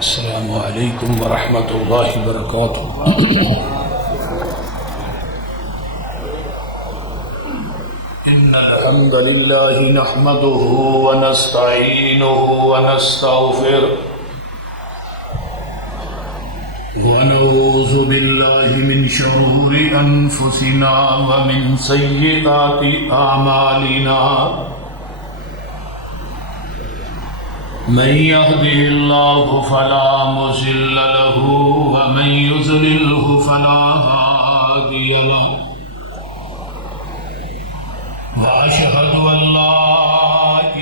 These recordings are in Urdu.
السلام علیکم ورحمۃ اللہ وبرکاتہ۔ ان الحمد للہ نحمده ونستعینه ونستغفره ونعوذ باللہ من شرور انفسنا ومن سیئات اعمالنا، من يهده الله فلا مضل له ومن يضلله فلا هادي له، وأشهد أن لا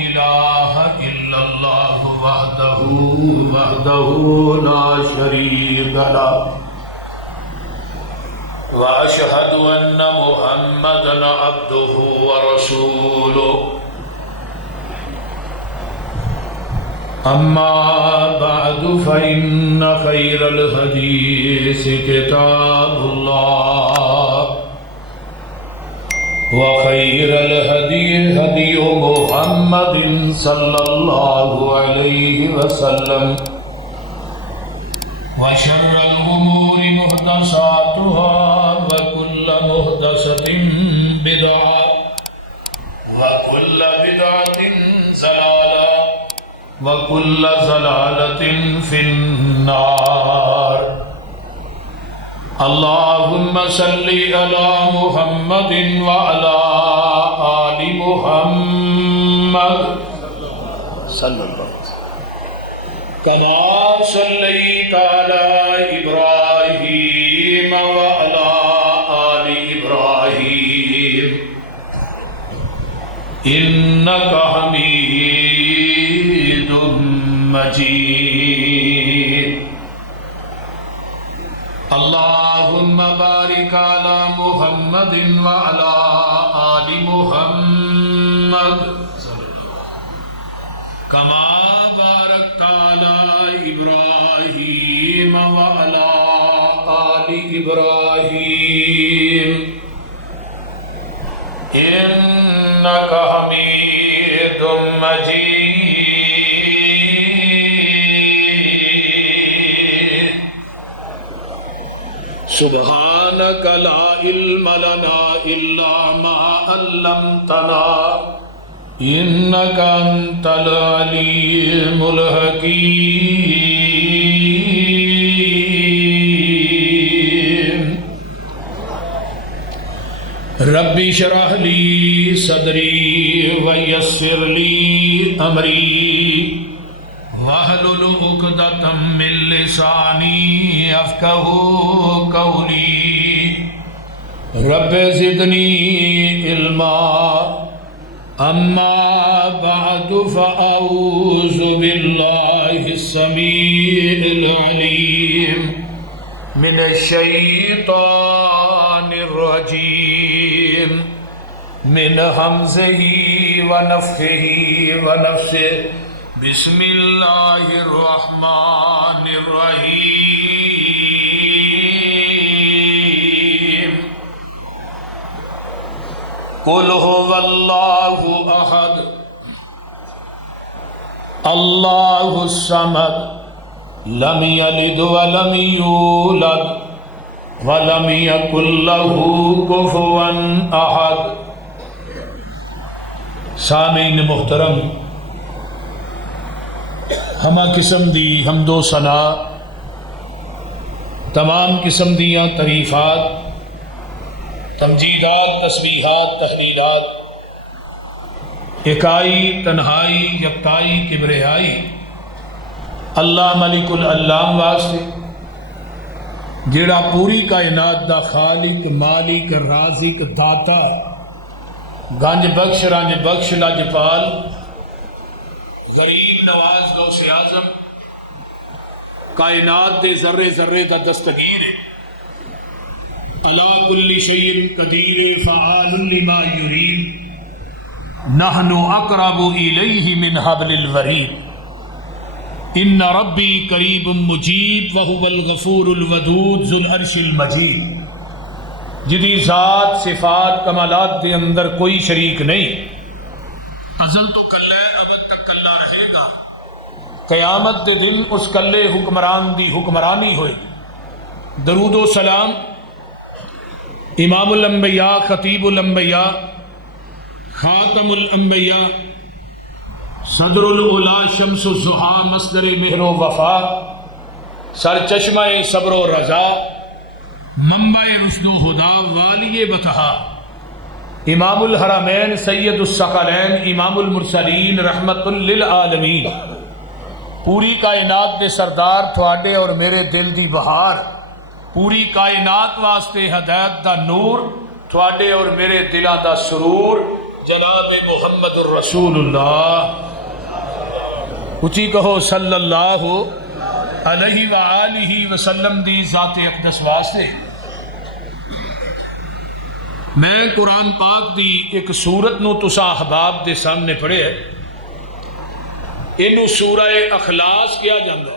إله إلا الله وحده لا شريك له، وأشهد أن محمدا عبده ورسوله، أما بعد فإن خير الحديث كتاب الله، وخير الهدي هدي محمد صلى الله عليه وسلم، وشر الأمور محدثاتها وكل محدثة بدعة وكل بدعة ضلالة وَكُلَّ ضَلَالَةٍ فِي النَّارِ۔ اللهم صل على محمد وعلى آل محمد صلى الله عليه وسلم كما صليت على إبراهيم وعلى آل إبراهيم إنك حميد مجيد۔ اللهم بارك على محمد وعلى آل محمد كما باركت على إبراهيم وعلى آل إبراهيم إنك حميد مجيد۔ سبحانك لا علم لنا إلا ما علمتنا إنك أنت العليم الحكيم۔ رب اشرح لي صدري ويسر لي أمري واحلل عقدة من لساني يفقهوا قولي، رب زدني علما۔ أما بعد فأعوذ بالله السميع العليم من الشيطان الرجيم من همزه ونفخه ونفثه، بسم اللہ الرحمن الرحیم۔ قل هو اللہ احد اللہ الصمد لم یلد ولم یولد ولم یکن له کفوا احد۔ سامعین محترم، ہمہ قسم دی حمد و ثنا، تمام قسم دیاں تعریفات، تمجیدات، تسبیحات، تحلیلات، اکائی، تنہائی، یکتائی، کبریائی اللہ ملک العلام واسطے، جیڑا پوری کائنات دا خالق، مالک، رازق، داتا، گنج بخش، رنج بخش، لاجپال، غریب نواز، غوث اعظم، کائنات دے ذرے ذرے دا دستگیر ہے، علی کل شیء قدیر، فعال لما یرید، نحن اقرب الیہ من حبل الورید، ان ربی قریب مجیب وہو الغفور الودود ذو العرش المجید، جدی ذات، صفات، کمالات دے اندر کوئی شریک نہیں، ازل تو کلہ ہے، ابد تک کلہ رہے گا، قیامت دے دن اس کلے حکمران دی حکمرانی ہوئے. درود و سلام امام الانبیاء، خطیب الانبیاء، خاتم الانبیاء، صدر العلا، شمس الضحیٰ، مصدر مہر و وفا، سر چشمہ صبر و رضا، منبع رشد و ہدا، والی بطحا، امام الحرمین، سید الثقلین، امام المرسلین، رحمت للعالمین، پوری کائنات دے سردار، تھوڑے اور میرے دل دی بہار، پوری کائنات واسطے ہدایت دا نور، تھوڑے اور میرے دلاں دا سرور، جناب محمد الرسول اللہ. اچھی کہو صلی اللہ علیہ وآلہ وسلم دی ذات اقدس واسطے. میں قرآن پاک دی ایک سورت نو تسا احباب دے سامنے پڑھے ہے. اینو سورہ اخلاص کیا جاندہ.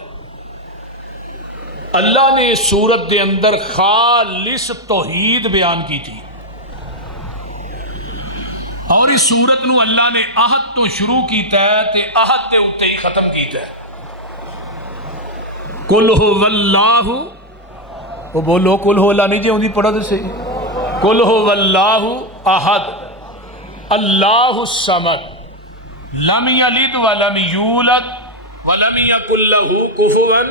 اللہ نے اس سورت دے اندر خالص توحید بیان کی تھی، اور اس سورت نو اللہ نے عہد تو شروع کیتا ہے تے عہد دے اتے ہی ختم کیتا ہے. قل هو اللہ، وہ بولو قل هو اللہ نہیں جی ہوندی پڑھا دے صحیح. قل هو اللہ احد اللہ الصمد لم یلد ولم یولد ولم یکن لہ کفوا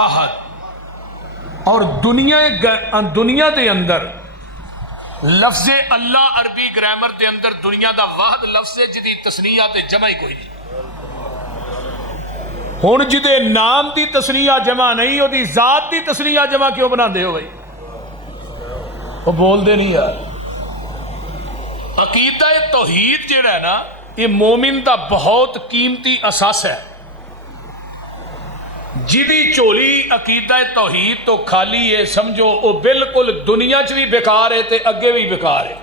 احد. اور دنیا دے اندر لفظ اللہ عربی گرامر دے اندر دنیا دا واحد لفظ ہے جدی تسنیہ تے جمع ہی کوئی نہیں. ہن جدے نام دی تسنیہ جمع نہیں، او دی ذات دی تسنیہ جمع کیوں بنا دے ہو بھائی؟ وہ بول دے نہیں یار. عقیدہ توحید جڑا ہے نا، یہ مومن دا بہت قیمتی اساس ہے. جدی چولی عقیدہ توحید تو خالی ہے، سمجھو وہ بالکل دنیا چ بھی بیکار ہے تے اگے بھی بیکار ہے.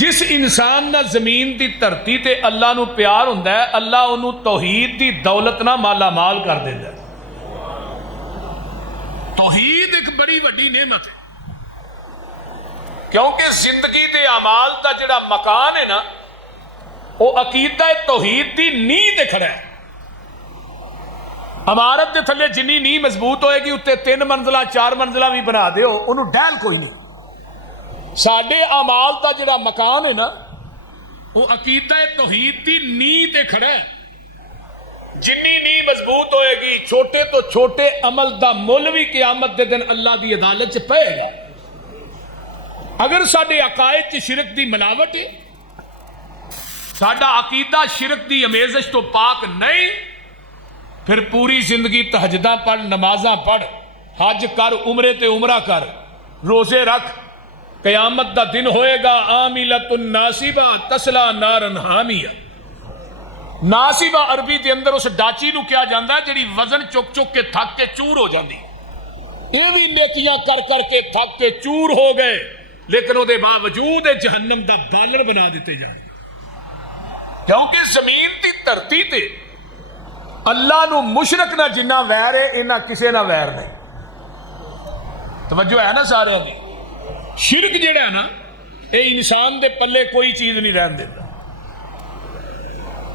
جس انسان نہ زمین دی دھرتی تے اللہ نو پیار ہوندا ہے، اللہ انہوں توحید دی دولت نہ مالا مال کر دیندا ہے. توحید ایک بڑی وڈی نعمت ہے، کیونکہ زندگی دے اعمال دا جڑا مکان ہے نا، وہ عقیدہ توحید دی نیند تے کھڑا ہے. عمارت دے تھلے جنی نیند مضبوط ہوئے گی، اتنے 3 منزلہ 4 منزلہ بھی بنا دے ہو، انہوں ڈیل کوئی نہیں. ساڈے اعمال دا جڑا مکان ہے نا، وہ عقیدہ توحید دی نیند تے کھڑا ہے. جنی نیند مضبوط ہوئے گی، چھوٹے تو چھوٹے عمل دا مول بھی قیامت دے دن اللہ دی عدالت چ پائے گا. اگر ساڈے عقائد چ شرک دی ملاوٹ ہے، ساڈا عقیدہ شرک دی امیزش تو پاک نہیں، پھر پوری زندگی تہجداں پڑھ، نمازاں پڑھ، حج کر، عمرے تے عمرہ کر، روزے رکھ، قیامت دا دن ہوئے گا عاملۃ ناصبہ تسلا نارن حامیہ. ناصبہ عربی دے اندر اس ڈاچی نو کیا جاندہ ہے جڑی وزن چک چک کے تھک کے چور ہو جاندی. یہ بھی نیکیاں کر کر کے تھک کے چور ہو گئے، لیکن وہ دے باوجود جہنم دا بالر بنا دیتے جانے. کیونکہ زمین دی دھرتی تے اللہ نو مشرک نہ جنہ ویر ہے، انہ کسے نہ ویر نہیں. توجہ ہے نا سارے دی؟ شرک جڑا ہے نا، اے انسان دے پلے کوئی چیز نہیں رہن دیتا،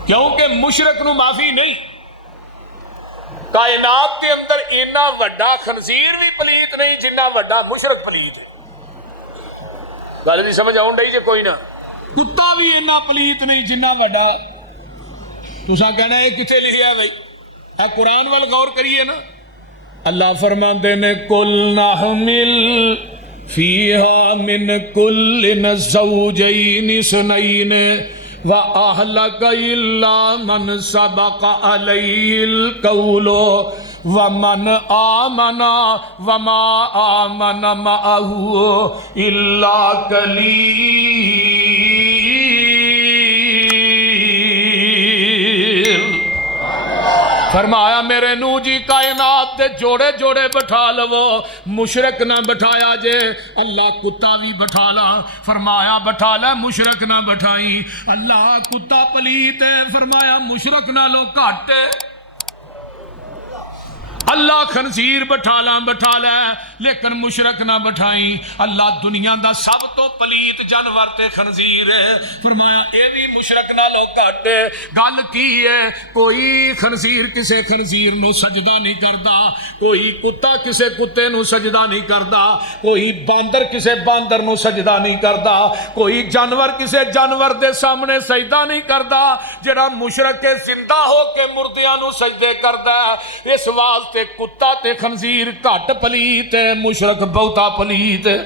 کیونکہ مشرک نو معافی نہیں. کائنات کے اندر اینا وڈا خنزیر بھی پلیت نہیں جنہ وڈا مشرک پلیت ہے. گل بھی سمجھ آؤں ڈائی جے کوئی نہ. کتا بھی اینا پلیت نہیں جنہ وڈا. تسا کہنا ہے کتے لکھیا بھائی؟ اے قرآن وال غور کریے نا. اللہ فرماندے نے کل نحمل فیہا من کل زوجین اثنین وَأَهْلَكَ إِلَّا مَنْ سَبَقَ عَلَيْهِ الْقَوْلُ وَمَنْ آمَنَ وَمَا آمَنَ مَعَهُ إِلَّا قَلِيلٌ. فرمایا میرے نو جی کائنات دے جوڑے جوڑے بٹھا لو، مشرک نہ بٹھایا جے. اللہ کتا بھی بٹھا لا، فرمایا بٹھا لے، مشرک نہ بٹھائی. اللہ کتا پلیت ہے، فرمایا مشرک نہ لو گھٹ. اللہ اللہ خنزیر بٹھا لے لیکن مشرک نہ بٹھائی. اللہ دنیا دا سب تو پلیت جانور تے خنزیر ہے. فرمایا اے بھی مشرک نالوں گھٹ. گل کی ہے؟ کوئی خنزیر کسے خنزیر نو سجدہ نہیں کردا, کوئی کتا کسے کتے نو سجدہ نہیں کردا, کوئی باندر کسے باندر نو سجدہ نہیں کردا, کوئی جانور کسے جانور دے سامنے سجدہ نہیں کردا. جڑا مشرک زندہ ہو کے مردیاں نو سجدے کردا ہے. اس واسطے کتا تے خنزیر گھٹ پلیت ہے, مشرک بہتا پلیت ہے.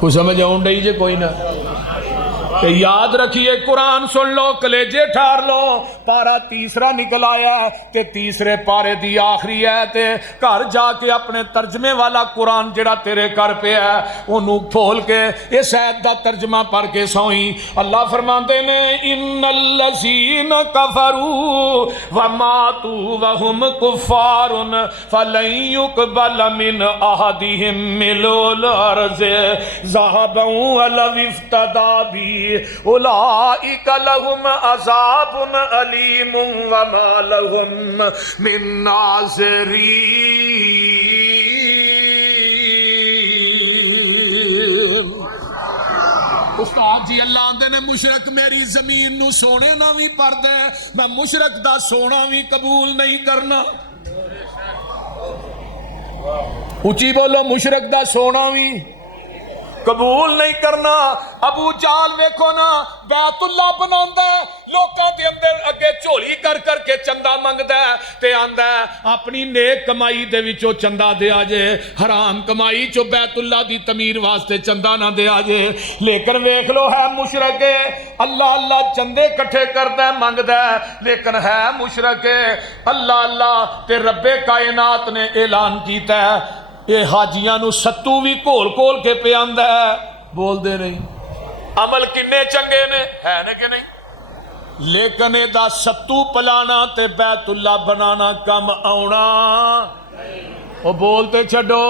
کوئی سمجھ آؤں ڈئی جے کوئی نہ؟ کہ یاد رکھیے قرآن سن لو, کلیجے ٹھار لو. پارا تیسرا نکل آیا ہے تے تیسرے پارے دی آخری ہے تے گھر جا کے اپنے ترجمے والا قرآن جڑا تیرے گھر پہ ہے انہوں کھول کے اس آیت دا ترجمہ پڑھ کے سوئی. اللہ فرماندے نے ان الذین کفروا وماتوا وهم کفار فلن يقبل من احدهم ملء الارض ذهبا ولو افتدى به اولئک لهم عذاب علیم وما لهم من ناصرین. استاد جی اللہ آندے نے مشرک میری زمین نو سونے نہ بھی پر دے, میں مشرک دا سونا بھی قبول نہیں کرنا. اچھی بولو, مشرک دا سونا بھی قبول نہیں کرنا. ابو جال ویکھو نا بیت اللہ بناوندا ہے, لوکاں دے اندر اگے جھولی کر کر کے چندہ منگدا ہے تے آندا ہے اپنی نیک کمائی دے وچوں چندہ دیا جے, حرام کمائی چوں بیت اللہ دی تعمیر واسطے چندہ نہ دیا جے. لیکن ویکھ لو ہے مشرک, اللہ اللہ چندے کٹھے کردا ہے منگدا ہے, لیکن ہے مشرک. اللہ اللہ تے رب کائنات نے اعلان کیتا ہے یہ حاجیاں نو ستو بھی کھول کھول کے پہ آندا ہے, بول دے نہیں. عمل کنے چنگے نے ہے نے کہ نہیں, لیکن اے دا ستو پلانا تے بیت اللہ بنانا کم آونا. وہ بولتے چھڈو,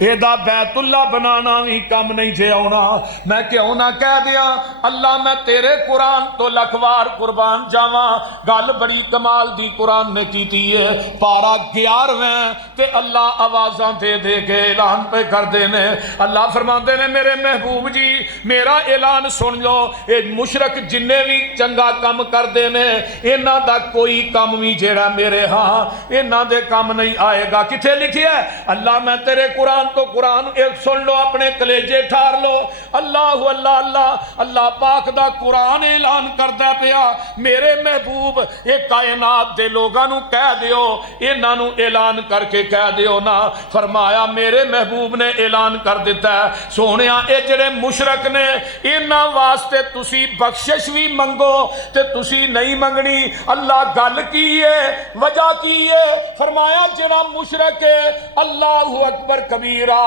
اے دا بیت اللہ بنانا بھی کم نہیں تھے آونا. میں کیوں نہ کہہ دیا اللہ میں تیرے قرآن تو لکھوار قربان جاواں. گل بڑی کمال دی قرآن نے کیتی ہے. پارا 11ویں تے اللہ آوازاں دے دے کے اعلان پہ کر دینے. اللہ فرماندے نے میرے محبوب جی میرا اعلان سن لو, اے مشرک جننے بھی چنگا کم کر دینے انہاں دا کوئی کم بھی جیڑا میرے ہاں انہاں دے کم نہیں آئے گا. کتھے لکھیا ہے؟ اللہ میں تیرے قرآن تو قرآن ایک سن لو, اپنے کلیجے ٹھار لو. اللہ اللہ اللہ اللہ پاک دا قرآن اعلان کردا پیا میرے محبوب اے کائنات دے لوگاں نو کہہ دیو, انہاں نو اعلان کر کے کہہ دیو نا. فرمایا میرے محبوب نے اعلان کر دیتا ہے سونیا اے جڑے مشرک نے انہاں واسطے تسی بخشش بھی منگو تے تسی نہیں منگنی. اللہ گل کی ہے, وجہ کی ہے؟ فرمایا جڑا مشرک ہے اللہ اکبر کبیرہ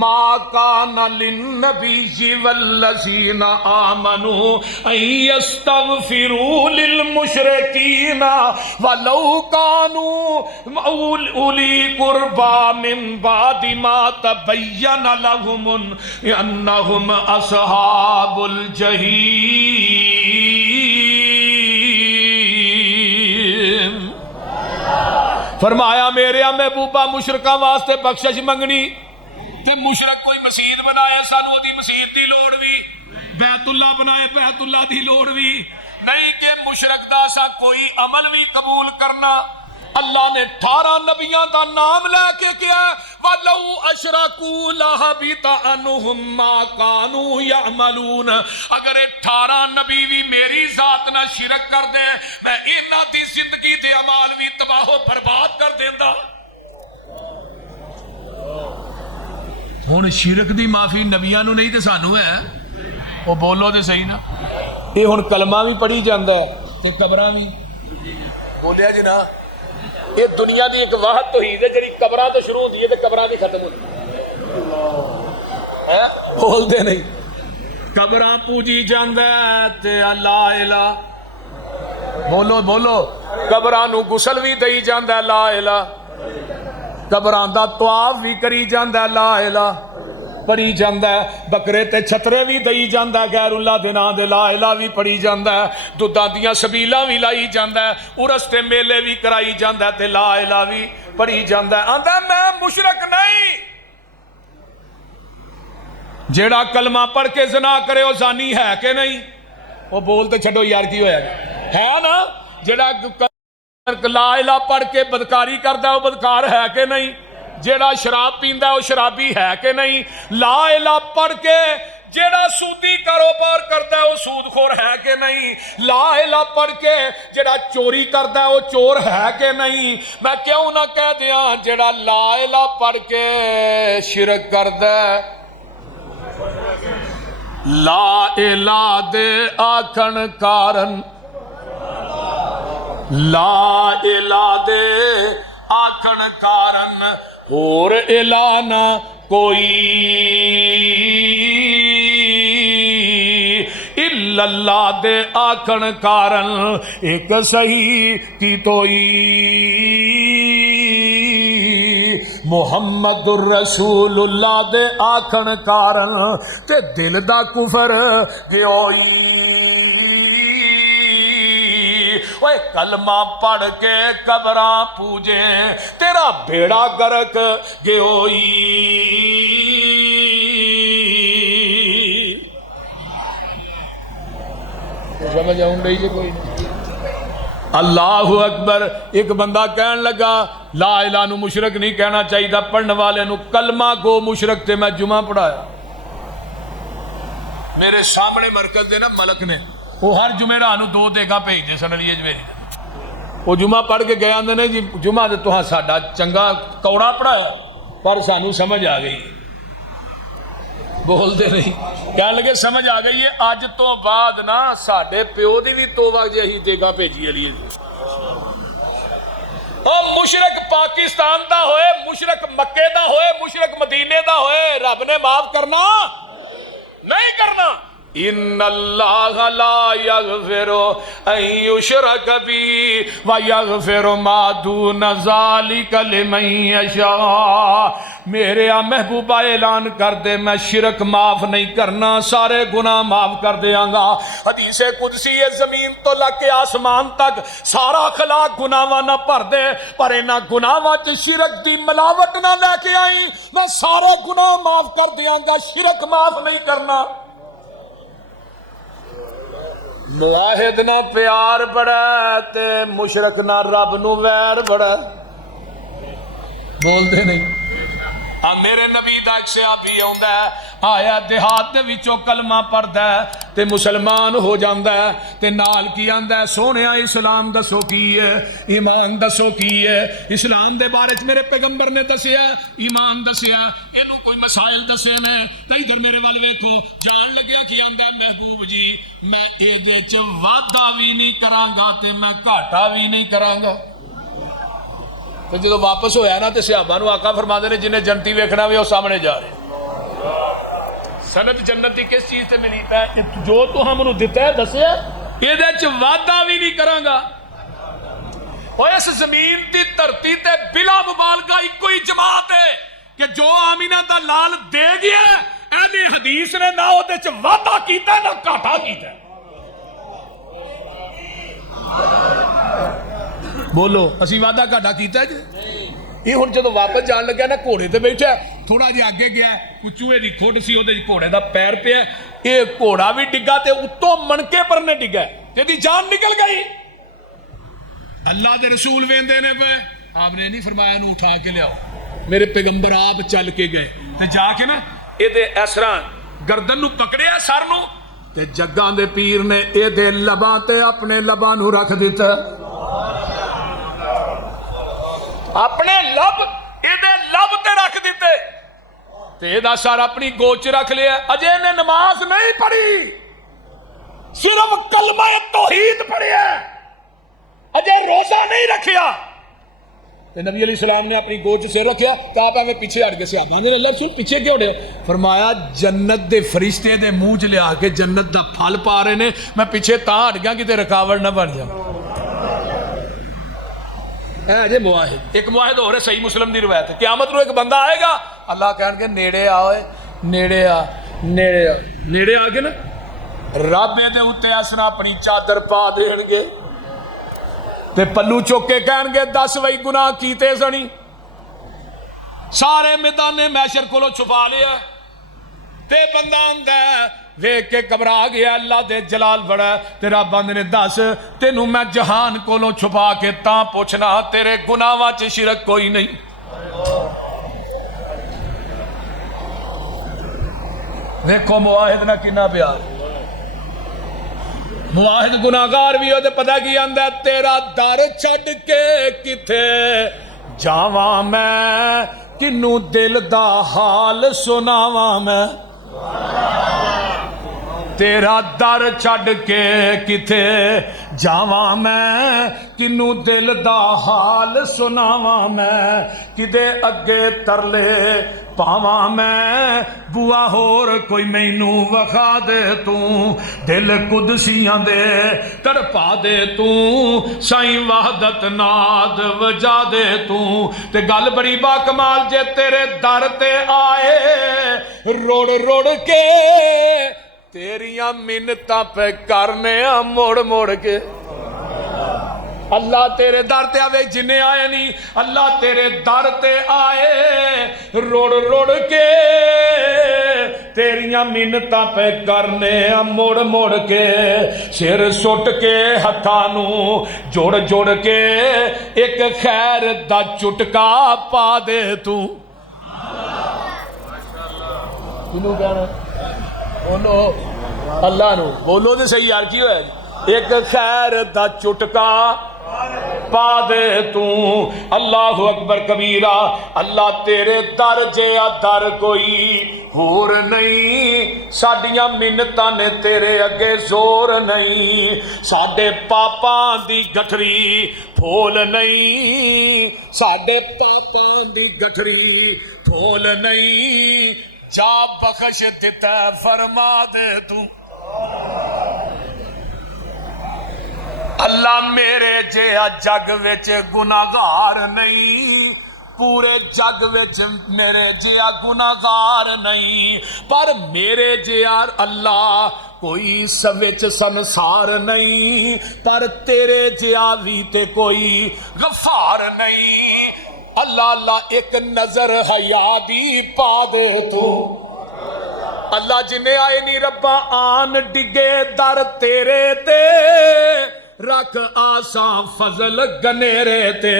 ما کان للنبی والذین آمنوا ان یستغفروا للمشرکین ولو کانوا اولی قربا من بعد ما تبین لهم انہم اصحاب الجحیم. فرمایا میرے محبوبہ مشرکاں واسطے بخشش منگنی تے مشرک کوئی مسجد بنائے سانو دی مسجد دی لوڑ بھی, بیت اللہ بنائے بیت اللہ دی لوڑ بھی نہیں کہ مشرک دا سا کوئی عمل بھی قبول کرنا. اللہ نے 18 نبیاں دا نام لے کے کیا وَلَوْ أَشْرَكُوا لَحَبِطَ عَنْهُمْ مَا كَانُوا يَعْمَلُونَ. اگر 18 نبی بھی میری ذات نہ شرک کر دے میں انہاں دی زندگی دے اعمال بھی تباہ و برباد کر دیندا. ہن شرک دی معافی نبیاں نو نہیں تے سانو ہے, وہ بولو تے صحیح نا. یہ ہن کلمہ بھی پڑھی جاندا ہے تے قبراں بھی بولیا جی نا. یہ دنیا دی ایک واحد توحید ہے جڑی قبراں تو شروع ہوندی ہے تے قبراں دی ختم ہوندی ہے. بول دے نہیں, قبراں پوجی جاندا ہے تے لا الہ, بولو بولو, قبراں نو غسل بھی دئی جاندا ہے لا الہ, قبراں دا طواف بھی کری جاندا ہے لا الہ. پڑھی جاندا ہے، بکرے تے چھترے بھی دئی جاندا ہے، غیر اللہ دے نام دے لا الہ بھی پڑھی جاندا ہے، دودھاں دیاں سبیلاں بھی لائی جاندا ہے، عرس تے میلے بھی کرائی جاندا ہے تے لا الہ بھی پڑھی جاندا ہے۔ آندا میں مشرک نہیں، جیڑا کلمہ پڑھ کے زنا کرے وہ زانی ہے کہ نہیں؟ وہ بولتے چھڈو یار کی ہویا ہے نا؟ جیڑا لا الہ پڑھ کے بدکاری کردا ہے وہ بدکار ہے کہ نہیں؟ جیڑا شراب پیندا ہے وہ شرابی ہے کہ نہیں؟ لا الہ پڑھ کے جیڑا سودی کاروبار کردا ہے وہ سود خور ہے کہ نہیں؟ لا الہ پڑھ کے جیڑا چوری کردا ہے وہ چور ہے کہ نہیں؟ میں کیوں نہ کہہ دیاں جیڑا لا الہ پڑھ کے شرک کردا ہے، لا الہ دے آکھن کارن، لا الہ دے آکھن کارن اور الہ نہ کوئی الا اللہ دے آکھن کارن ایک صحیح کی توئی محمد الرسول اللہ دے آکھن کارن تے دل دا کفر گیوئی۔ اوے کلمہ پڑھ کے قبراں پوجے تیرا بیڑا گرک گیوئی۔ سمجھ آؤں رہی جی کوئی نہیں؟ اللہ اکبر۔ ایک بندہ کہن لگا لا الہ نو مشرک نہیں کہنا چاہیے، پڑھنے والے نو کلمہ گو مشرک تے میں جمعہ پڑھایا میرے سامنے مرکز دے نا ملک نے، وہ ہر جمعرات نو 2 دیگاں بھیج دے سن علی اجمیری، وہ جمعہ پڑھ کے گیا اندر نے جی جمعہ دے تو ساڈا چنگا کوڑا پڑھایا پر سانو سمجھ آ گئی، بولتے نہیں، کہنے لگے سمجھ آ گئی ہے اج تو بعد نا ساڈے پیو دی بھی توبہ جی اہی دیگاں بھیجی علی او مشرک پاکستان دا ہوئے، مشرک مکے دا ہوئے، مشرک مدینے دا ہوئے، رب نے معاف کرنا نہیں کرنا۔ ان اللہ لا یغفر ان یشرک بی ویغفر ما دون ذالک لمن یشاء۔ میرے محبوبہ اعلان کر دے میں شرک معاف نہیں کرنا، سارے گناہ معاف کر دیاں گا۔ حدیث قدسی ہے زمین تو لگ کے آسمان تک سارا اخلاق گناہاں نہ بھر دے پر انہاں گناہاں چ شرک دی ملاوٹ نہ لے کے آئی، میں سارے گناہ معاف کر دیاں گا، شرک معاف نہیں کرنا۔ مواحد نہ پیار بڑا تے مشرک نہ رب نو ویر بڑا، بول دے نہیں۔ میرے نبی دا ایک صحابی آندا ہے، آیا دیہات دے وچوں کلمہ پڑھدا ہے تے مسلمان ہو جاندا ہے تے نال کی آندا ہے سونیا اسلام دسو کی ہے، ایمان دسو کی ہے۔ اسلام دے بارے میرے پیغمبر نے دسیا، ایمان دسیا، اینو کوئی مسائل دسے نے تے ادھر میرے وال ویکھو، جان لگیا کی آندا ہے محبوب جی میں اے دے چ وعدہ بھی نہیں کراں گا تے میں گھاٹا بھی نہیں کراں گا۔ تو جدو واپس ہویا نا تے صحابہ نو آقا فرماندے نے جنہیں جنتی ویکھنا بھی وہ سامنے جا رہے۔ سند جنت دی کس چیز تے ملی ہے؟ جو تو ہم نو دیتا ہے دسیا، یہ دے چ وعدہ بھی نہیں کراں گا۔ اور اس زمین دی دھرتی تے بلا مبالغہ ایک ہی جماعت ہے کہ جو آمینہ دا لال دے گیا اہل حدیث نے نہ دے چ وعدہ کیتا نہ گھاٹا کیتا۔ بولو اسی وعدہ گھاٹا کیتا ہے جی؟ یہ ہن جدو واپس جان لگا نا گھوڑے تے بیٹھا تھوڑا جی آگے گیا چوہے دی کھوٹ سی وہ گھوڑے دا پیر پیا، یہ گھوڑا بھی ڈگا تے اتوں منکے پر نے ڈگا تے جان نکل گئی۔ اللہ دے رسول ویندے نے پے، آپ نے نہیں فرمایا نو اٹھا کے لیاؤ، میرے پیغمبر آپ چل کے گئے تے جا کے نا یہ اس طرح گردن نو پکڑیا سر نو تے جگاں دے پیر نے یہ لباں تے اپنے لباں نو رکھ دیتا، اپنے لب یہ لب تے رکھ دیتے تے یہ سر اپنی گوچ رکھ لیا۔ اجے نے نماز نہیں پڑھی، صرف کلمہ توحید پڑھی ہے، اجے روزہ نہیں رکھیا۔ نبی علیہ السلام نے اپنی گوچ سے رکھیا تو آپ ہمیں پیچھے ہٹ گئے سے آپ نے اللہ رسول پیچھے کیوں ہٹے؟ فرمایا جنت دے فرشتے دے منہ چ لیا کے جنت دا پھل پا رہے نے، میں پیچھے تاں ہٹ گیا کہ رکاوٹ نہ بن جائے۔ جی معاہد ایک معاہد ہو رہا ہے، صحیح مسلم دی روایت ہے، قیامت نو ایک بندہ آئے گا، اللہ کہن کے نیڑے آئے نیڑے آ نیڑے آ نیڑے آ کے نا رب دے اتنے اسنا اپنی چادر پا دین گے تے پلو چک کے کہن گے دس وہی گناہ کیتے سنی سارے میدان محشر کو چھپا لیا تے بندہ آندا ہے ویکھ کے گھبرا گیا اللہ دے جلال بڑا تیرا بند نے دس تینوں میں جہان کو چھپا کے تاں پوچھنا تیرے گناہاں چ شرک کوئی نہیں دیکھو معاہد نہ کنا پیار معاہد گناہگار بھی ہو تے پتہ کی آندا تیرا در چھڈ کے کتے جاواں میں کنوں دل دا حال سناواں میں تیرا در چھڈ کے کتے جاواں میں کنوں دل دا حال سناواں میں کدے اگے ترلے پاواں میں بوا ہور کوئی مینوں وکھا دے توں دل قدسیاں دے تڑپا دے توں سائیں وحدت ناد وجا دے توں تے گل بڑی با کمال جے تیرے در تے آئے روڑ روڑ کے تیریاں منتاں پہ کرنے موڑ موڑ کے اللہ تیرے در تے آوے جنے آئے نہیں اللہ تیرے در تے آئے روڑ روڑ کے تیریاں منتاں پہ کرنے موڑ موڑ کے سر سٹ کے ہتھانوں جوڑ جوڑ کے ایک خیر دا چٹکا پا دے تو کنوں کہنا بولو اللہ نو بولو دے صحیح یار کی ہوئے ایک خیر دا چٹکا پا دے توں اللہ اکبر کبیرہ اللہ تیرے در جیا در کوئی ہور نہیں ساڈیاں منتاں نے تیرے اگے زور نہیں ساڈے پاپاں دی گٹھری پھول نہیں ساڈے پاپاں دی گٹھری پھول نہیں جا بخش دیتا فرما دے تو اللہ میرے جیا جگ وچ گناہگار نہیں پورے جگ وچ میرے جیا گناہگار نہیں پر میرے جیا اللہ کوئی سوچ سنسار نہیں پر تیرے جیا بھی تے کوئی غفار نہیں اللہ اللہ ایک نظر حیا دی پا دے تو اللہ جنے آئے نہیں ربا آن ڈگے در تیرے تے رکھ آسان فضل گنیرے تے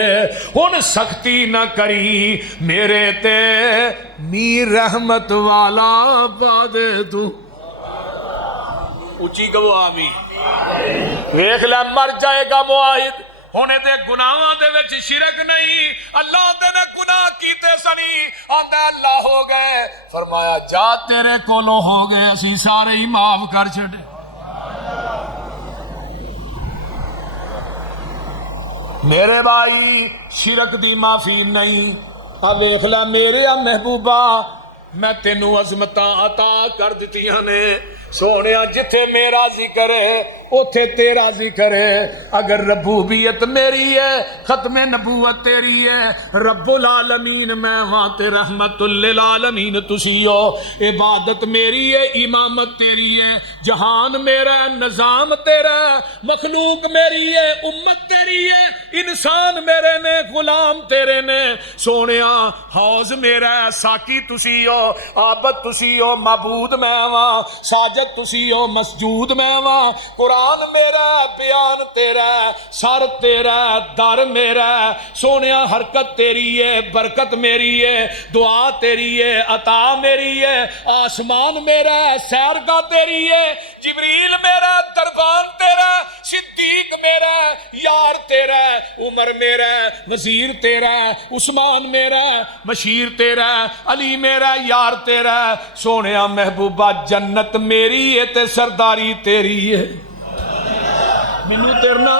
ہن سختی نہ کری میرے تے میر رحمت والا پا دے تو اچھی گو آمین ویکھ لے مر جائے گا معاہد ہونے دے گناہاں دے وچ شرک نہیں اللہ دے نے گناہ کیتے سنی آندہ اللہ ہو گئے فرمایا جا تیرے کولوں ہو گئے اسی سارے ہی معاف کر چھڑے میرے بھائی شرک دی معافی نہیں اب ویکھ لے میرے محبوبہ میں تینوں عظمتاں عطا کر دتیاں نے سونیا جتھے میرا ذکر ہے اوتھے تیرا ذکر ہے اگر ربوبیت میری ہے ختم نبوت تیری ہے رب العالمین میں وہاں تے رحمت للعالمین تسی ہو عبادت میری ہے امامت تیری ہے جہان میرا ہے نظام تیرا ہے مخلوق میری ہے امت تیری ہے انسان میرے نے غلام تیرے نے سونیا حوض میرا ہے ساقی تسی ہو عابد تسی ہو معبود میں وہاں ساجد تسی ہو مسجود میں وہاں قرآن میرا بیان تیرا سر تیرا در میرا سونیا حرکت تیری ہے برکت میری ہے دعا تیری ہے عطا میری ہے آسمان میرا سیرگاہ تیری ہے جبریل میرا دربان تیرا صدیق میرا یار تیرا عمر میرا وزیر تیرا عثمان میرا بشیر تیرا علی میرا یار تیرا سونیا محبوبہ جنت میری ہے تے سرداری تیری ہے مینوں تیرنا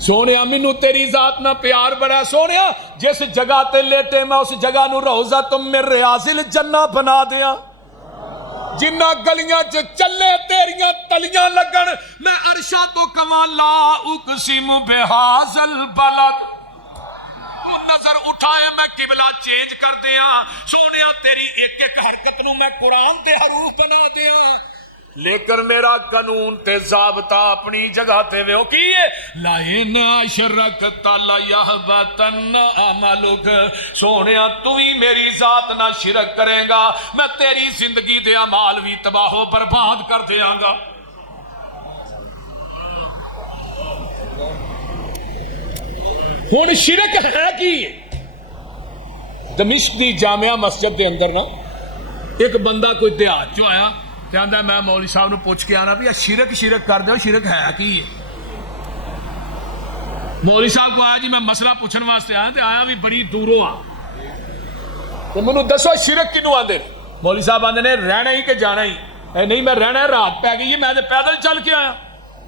سونیا مینوں تیری ذات نہ پیار بڑا سونیا جس جگہ تے لیٹے میں اس جگہ نو روضہ تم میں ریاض الجنہ بنا دیا جنہ گلیاں چ چلے تیریاں تلیاں لگن میں عرشا تو کواں لا اقسم بہذا البلد نظر اٹھائے میں قبلہ چینج کر دیا سونے تیری ایک ایک حرکت نو میں قرآن تے حروف بنا دیا لیکن میرا قانون تے ضابطہ اپنی جگہ تے وے کیے لائن اشرکت لیحبطن عملک سونیا تو ہی میری ذات نہ شرک کرے گا میں تیری زندگی دے اعمال بھی تباہ و برباد کر دیاں گا ہن شرک ہے کی دمشق دی جامعہ مسجد دے اندر نا ایک بندہ کوئی دیہات چو آیا کہندا میں مولوی صاحب نو پوچھ کے آنا بھی شرک شرک کر دیو شرک ہے کی مولوی صاحب کو آیا جی میں مسئلہ پوچھن واسطے آیا تے آیا بھی بڑی دوروں آ تے مینوں دسو شرک کینوں آندے مولوی صاحب آندے نے رہنا ہی کہ جانا ہی اے نہیں میں رہنا ہے رات پی گئی ہے میں تے پیدل چل کے آیا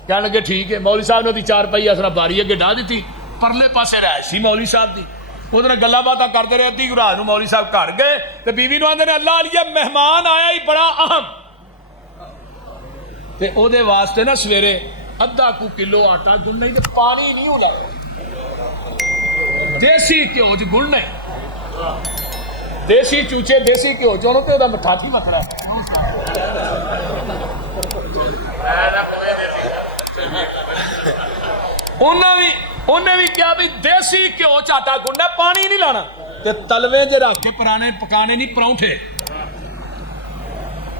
کہنے لگے ٹھیک ہے مولوی صاحب نے دی چار پائی اسرا باری اگے ڈا دیتی پرلے پاسے رہائشی مولوی صاحب دی وہ گلا باتاں کرتے رہے ادھی رات نو مولوی صاحب گھر گئے تے بیوی نو آندے نے اللہ علیہ مہمان آیا ہی بڑا اہم تے او دے واسطے نا سویرے ادھا کو کلو آٹا گلنا ہی تے پانی نہیں ہونا دیسی گھیو چ گلنا دیسی چوچے دیسی گھیو چ تے دا مٹھاکی مکڑا انہیں بھی کیا بھی دیسی گھیو چ آٹا گلنا پانی نہیں لانا تے تلوے جے رکھ کے پرانے پکانے نہیں پرونٹھے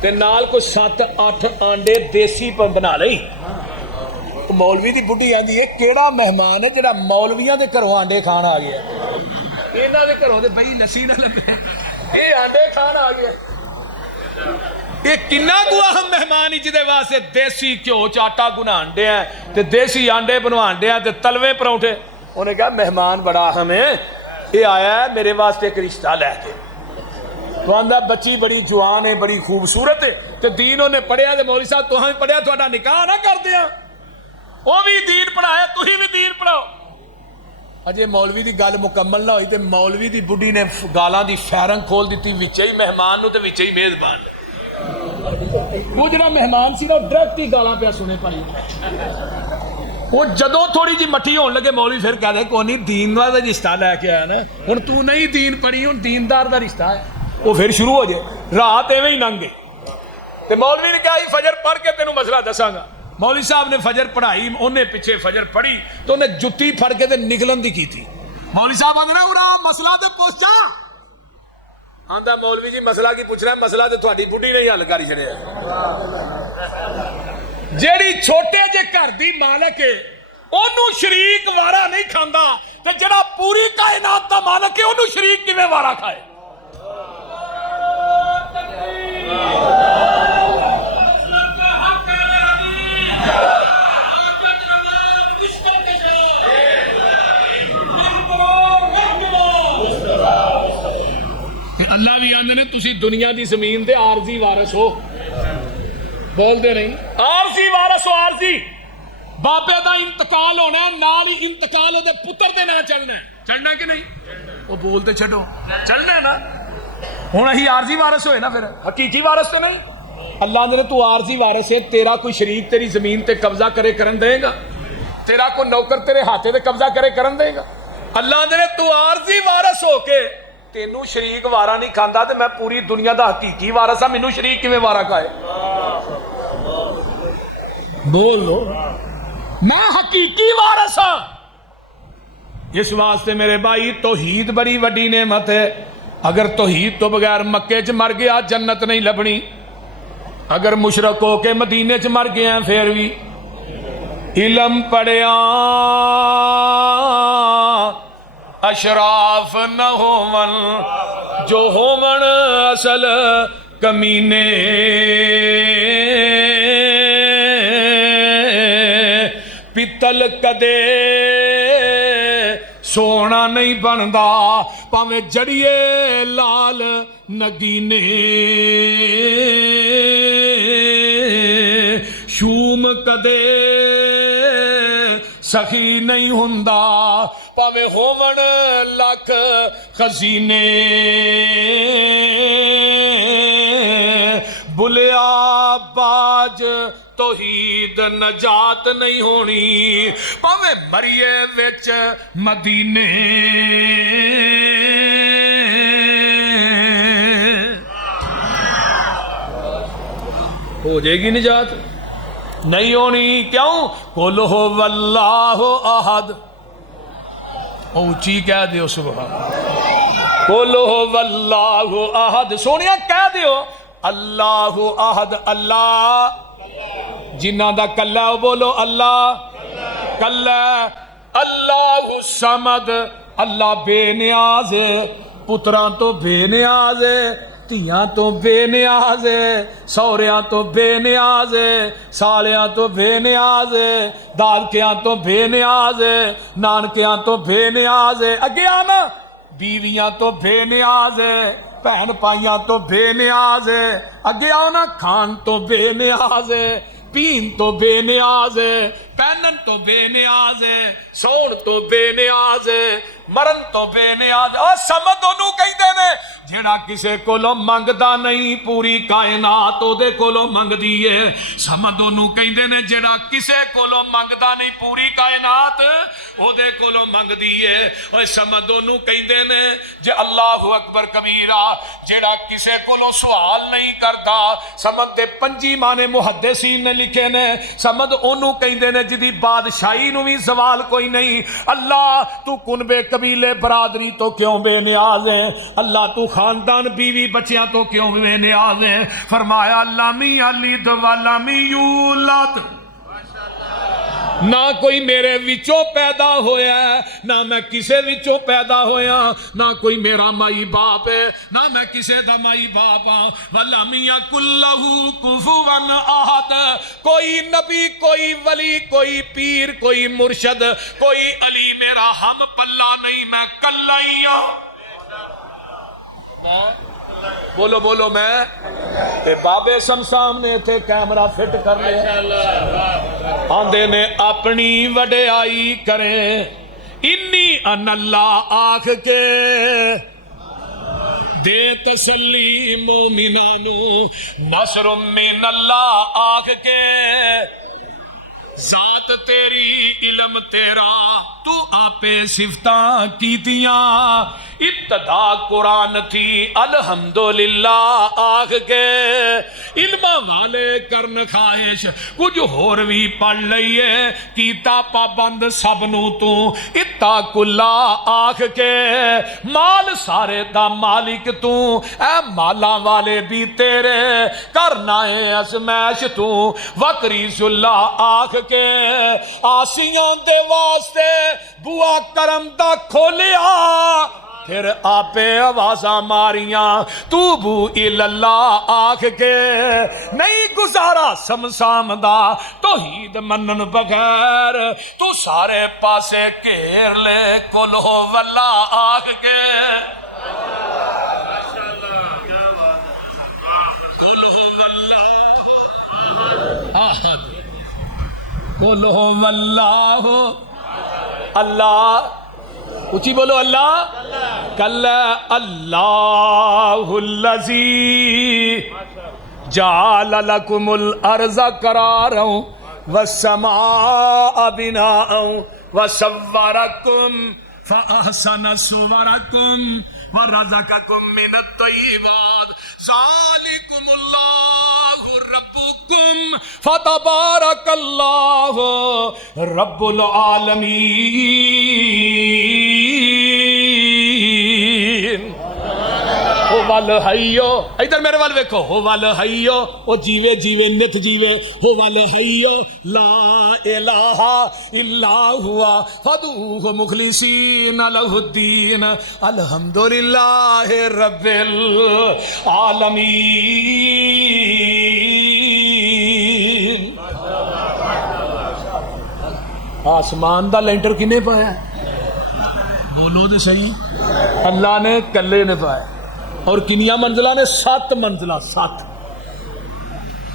تے نال کو 7-8 آنڈے دیسی بنا لئی مولوی دی بڈھی آندی ہے کیڑا مہمان ہے جڑا مولویاں دے گھروں آنڈے کھان آ گیا انہاں دے گھروں تے بھئی نسی نہ لبے اے آنڈے کھان آ گیا یہ کنا کو اہم مہمان ہی جدے واسطے دیسی گھیو چ آٹا گناندے ہیں تے دیسی آنڈے بنواندے ہیں تے تلوے پرونٹھے انہیں کہا مہمان بڑا اہم ہے یہ آیا ہے میرے واسطے ایک رشتہ لے کے تو آندہ بچی بڑی جوان ہے بڑی خوبصورت ہے تو دین انہیں پڑھیا تے مولوی صاحب تو ہمیں پڑھیا تھوڑا نکاح نہ کر دیا وہ بھی دین پڑھایا تو ہی بھی دین پڑھاؤ اجے مولوی دی گل مکمل نہ ہوئی تے مولوی دی بڈھی نے گالاں دی فیرنگ کھول دیتی وچے ہی مہمان نو تے وچے ہی میزبان وہ جڑا مہمان سی نا ڈائریکٹ ہی گالاں پہ سنے پائی وہ جدوں تھوڑی جی مٹھی ہون لگے مولوی پھر کہہ دے کوئی نہیں دین دا رشتہ لے کے آیا نا ہن تو نہیں دین پڑھی ہن دیندار دا رشتہ ہے وہ پھر شروع ہو جائے رات ایویں ہی لنگ گئی تے مولوی نے کہا فجر پڑھ کے تینوں مسئلہ دساں گا مولوی صاحب نے فجر پڑھائی انہیں پیچھے فجر پڑھی تو انہیں جتی پھڑ کے تے نکلن دی کی تھی مولوی صاحب آندے نا اورا مسئلہ تے پوچھ جا آندا مولوی جی مسئلہ کی پوچھ رہا ہے مسئلہ تے تہاڈی بڈھی نے حل کر چھڑیا جیڑی چھوٹے جے گھر دی مالک ہے اونوں شریک وارا نہیں کھاندا تے جڑا پوری کائنات دا مالک ہے اونوں شریک کیویں وارا کھائے اللہ بھی آندے نے تسی دنیا دی زمین دے عارضی وارث ہو بول دے نہیں عارضی وارث ہو عارضی بابے دا انتقال ہونا ہے نال ہی انتقال دے پتر دے نہ چلنا کہ نہیں وہ بولتے چھڈو چلنا ہے نا ہن اسی عارضی وارث ہوئے نا پھر حقیقی وارث تو نہیں اللہ نے تو عارضی وارث ہے تیرا کوئی شریک تیری زمین تے قبضہ کرے کرن دے گا تیرا کوئی نوکر تیرے ہاتھے تے قبضہ کرے کرن دے گا اللہ نے تو عارضی وارث ہو کے تینوں شریک وارا نہیں کھاندا تے میں پوری دنیا دا حقیقی وارث ہاں مینوں شریک کیویں وارا کھائے بول لو میں حقیقی وارث ہاں اس واسطے میرے بھائی توحید بڑی وڈی نعمت ہے اگر توحید تو بغیر مکے چ مر گیا جنت نہیں لبنی اگر مشرک ہو کے مدینے چ مر گیا پھر بھی علم پڑھیا اشراف نہ ہوون جو ہوون اصل کمینے پتل کدے سونا نہیں بندا پاویں جڑیے لال نگینے شوم کدے سخی نہیں ہوندا پاویں ہون لکھ خزینے بلیا باج توحید نجات نہیں ہونی پاویں مریے وچ مدینے ہو جائے گی نجات نہیں ہونی کیوں قل هو اللہ احد اونچی کہہ دیو سبحان قل هو اللہ احد سونیا کہہ دیو اللہ احد اللہ جنہ دا کلا بولو اللہ کلا اللہ الصمد اللہ بے نیاز پتراں تو بے نیاز تیاں تو بے نیاز سوریاں تو بے نیاز سالیاں تو بے نیاز دادکیاں تو بے نیاز نانکیاں تو بے نیاز اگے آنا بیویاں تو بے نیاز بہن پائیاں تو بے نیاز اگے آنا کھان تو بے نیاز پین تو بے نیاز پہنن تو بے نیاز سون تو بے نیاز مرن تو بے نیاز سمد انہوں کہی دینے جیڑا کسے کولو منگدا نہیں پوری کائنات او دے کولو منگ دیئے سمد انہوں کہی دینے جیڑا کسے کولو منگدا نہیں پوری کائنات او دے کولو منگ دیئے اور سمد انہوں کہی دینے جے اللہ اکبر کبیرہ جیڑا کسے کولو سوال نہیں کرتا سمد دے پنجی مانے محدثین نے لکھے نے سمد انہوں کہی دینے جدی بادشاہی نو بھی سوال کوئی نہیں اللہ تو کنبے قبیلے برادری تو کیوں بے نیاز ہے اللہ تو خاندان بیوی بچیاں تو کیوں بے نیاز ہے فرمایا لامی یلد ولم یولد نہ کوئی میرے وچوں پیدا ہویا ہے نہ میں کسے وچوں پیدا ہویا نہ کوئی میرا مائی باپ ہے نہ میں کسے دا مائی باپ ہاں وَلَمْ يَكُنْ لَهُ كُفُوًا أَحَدٌ کوئی نبی کوئی ولی کوئی پیر کوئی مرشد کوئی علی میرا ہم پلہ نہیں میں کلہ ہی ہوں بولو بولو میں تے بابے شمشام نے تھے کیمرہ فٹ کر لے آندے نے اپنی وڈیائی کریں انی ان اللہ آنکھ کے دے تسلی مومنانو نصر من اللہ آنکھ کے ذات تیری علم تیرا تو آپے صفتاں کیتیاں ابتدا قرآن تھی الحمدللہ آکھ کے علم والے کرن خواہش کچھ ہور بھی پڑھ لئیے کیتا پابند سب نو تو اتق اللہ آکھ کے مال سارے دا مالک تو اے مالا والے بھی تیرے کرنا ہے ازمائش تو وکریز اللہ آکھ کے آسیوں دے واسطے بوا کرم دا کھولیا پھر آپے آوازاں ماریاں توبو الاللہ آکھ کے نہیں گزارا سمسام دا توحید منن بغیر تو سارے پاسے گھیر لے قل ہو واللہ آکھ کے قل ہو واللہ احد قل ہو واللہ اللہ اچھی بولو اللہ کل اللہ الذی جعل لکم الارض قرارا والسماء بناء وصورکم فاحسن صورکم ورزقکم من الطیبات ذالکم اللہ ربکم فتبارک اللہ رب العالمین ہو وال حیو ادھر میرے وال ویکھو ہو وال حیو او جیوے جیوے نت جیوے ہو وال حیو لا الہ الا ہوا فدعوہ مخلصین لہ الدین الحمدللہ رب العالمین آسمان دا لینٹر کنے پایا بولو دے صحیح اللہ نے کلے نے پایا اور کنیا منزلہ نے 7 منزلہ 7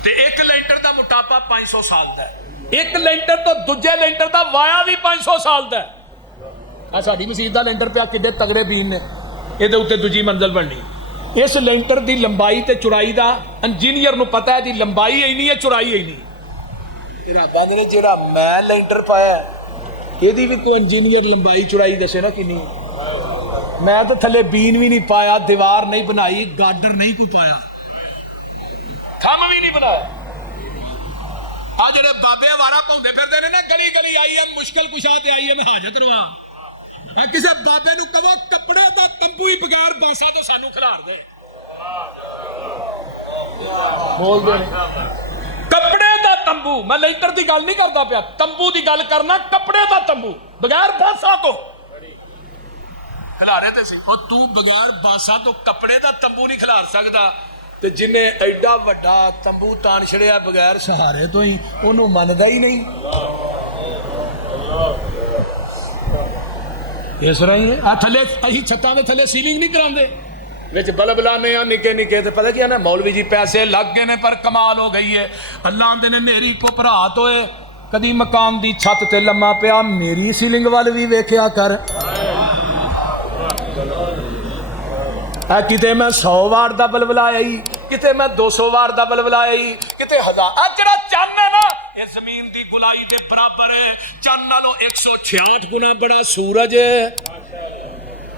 تے ایک لینٹر دا موٹاپا 500 سال دا ہے ایک لینٹر تو دوجے لینٹر دا وایا بھی 500 سال دا ہے ساڈی مسجد دا لینٹر پہ کڈے تگڑے بین نے یہ دے اوتے دوجی منزل بننی اس لینٹر دی لمبائی تے چوڑائی دا انجینئر نو پتہ ہے دی لمبائی اینی ہے چوڑائی اینی رب نے جڑا میں لینٹر پایا یہ بھی کوئی انجینئر لمبائی چوڑائی دسے نا کنی میں تو تھلے بین بھی نہیں پایا دیوار نہیں بنائی گارڈر نہیں کو پایا تھم بھی نہیں بنایا آ جڑے بابے وارا پاؤندے پھردے نے نا گلی گلی آئی ہے مشکل کشا تے آئی ہے میں حاجت رواں کسی بابے نو کہو کپڑے دا تمبو ہی بغیر باسا تو سانو کھلار دے بول دے کپڑے دا تمبو میں لینٹر دی گل نہیں کرتا پیا تمبو دی گل کرنا کپڑے دا تمبو بغیر باسا تو کھلارے تے سی اور تو بغیر باسا تو کپڑے دا تمبو نہیں کھلار سکدا تے جنہیں ایڈا وڈا تمبو تان چھڑیا بغیر سہارے تو ہی انہوں مندا ہی نہیں اس طرح ہی ہے تھلے اسی چھتاں دے تھلے سیلنگ نہیں کراندے وچ بلب لانے ہیں نکے نکے تے پتہ کیا نا مولوی جی پیسے لگ گئے نے پر کمال ہو گئی ہے اللہ آندے نے میری کو برات ہوئے کدی مکان دی چھت تے لما پیا میری سیلنگ وال بھی ویکھیا کر کتے میں 100 وار دا بلب لایا ہی کتے میں 200 وار دا بلب لایا ہی کتے 1000 اجڑا چن ہے نا یہ زمین دی گلائی دے برابر ہے چن نالوں 166 گنا بڑا سورج ہے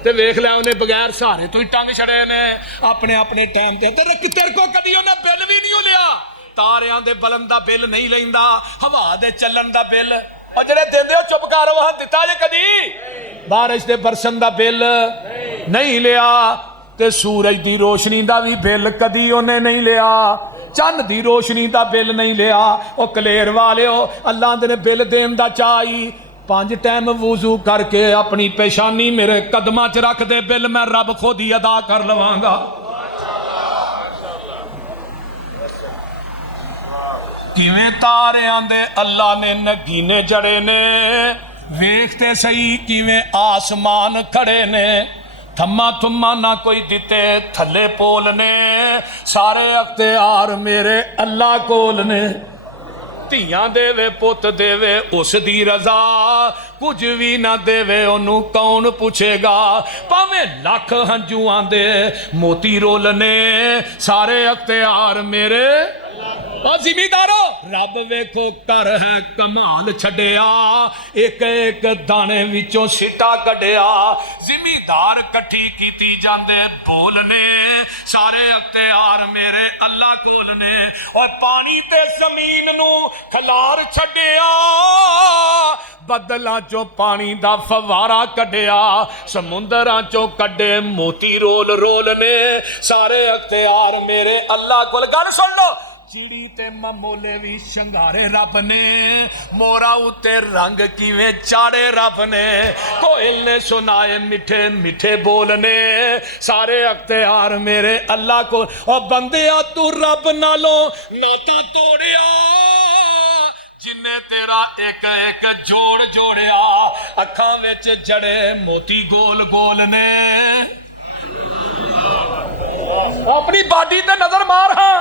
تے ویکھ لیا انہیں بغیر سہارے تو ہی ٹنگ چھڑے نے اپنے اپنے ٹائم تے تیرے کو کدی انہیں بل بھی نہیں لیا تاریاں دے بلن دا بل نہیں لیندا ہوا دے چلن دا بل اور جڑے دیندے ہو چپ کر وہاں دتا جے کدی بارش دے برسن دا بل نہیں لیا تے سورج دی روشنی دا بھی بل کدی انہیں نہیں لیا چند دی روشنی دا بل نہیں لیا او کلیر والے ہو اللہ دے نے بل دین دا چاہی 5 ٹائم وضو کر کے اپنی پیشانی میرے قدمہ چ رکھ دے بل میں رب خود ہی ادا کر لواں گا کیویں تارے آندے اللہ نے نگینے جڑے نے ویکھتے سہی کیویں آسمان کھڑے نے تھما تھما نہ کوئی دیتے تھلے پول نے سارے اختیار میرے اللہ کول نے تیاں دے وے پوت دے وے اس دی رضا کچھ بھی نہ دے وے انہوں کون پوچھے گا پاویں لاکھ ہنجوان دے موتی رولنے سارے اختیار میرے اور زمیندارو رب ویکھو کر ہے کمال چھڈیا ایک ایک دانے وچوں سٹا کڈیا زمیندار کٹھی کیتی جاندے بولنے سارے اختیار میرے اللہ کول نے اور پانی تے زمین نو کھلار چھڈیا بدلاں چوں پانی دا فوارا کڈیا سمندراں چوں کڈے موتی رول رول نے سارے اختیار میرے اللہ کول گل سن لو چیڑی تے ممولے بھی شنگارے رب نے مورا اتے رنگ کیویں چاڑے رب نے کوئل نے سنائے میٹھے میٹھے بولنے سارے اختیار میرے اللہ کو اور بندیا تو رب نالوں ناتا توڑیا جنہیں تیرا ایک ایک جوڑ جوڑیا اکھاں وچ جڑے موتی گول گول نے اپنی باڈی تے نظر مار ہاں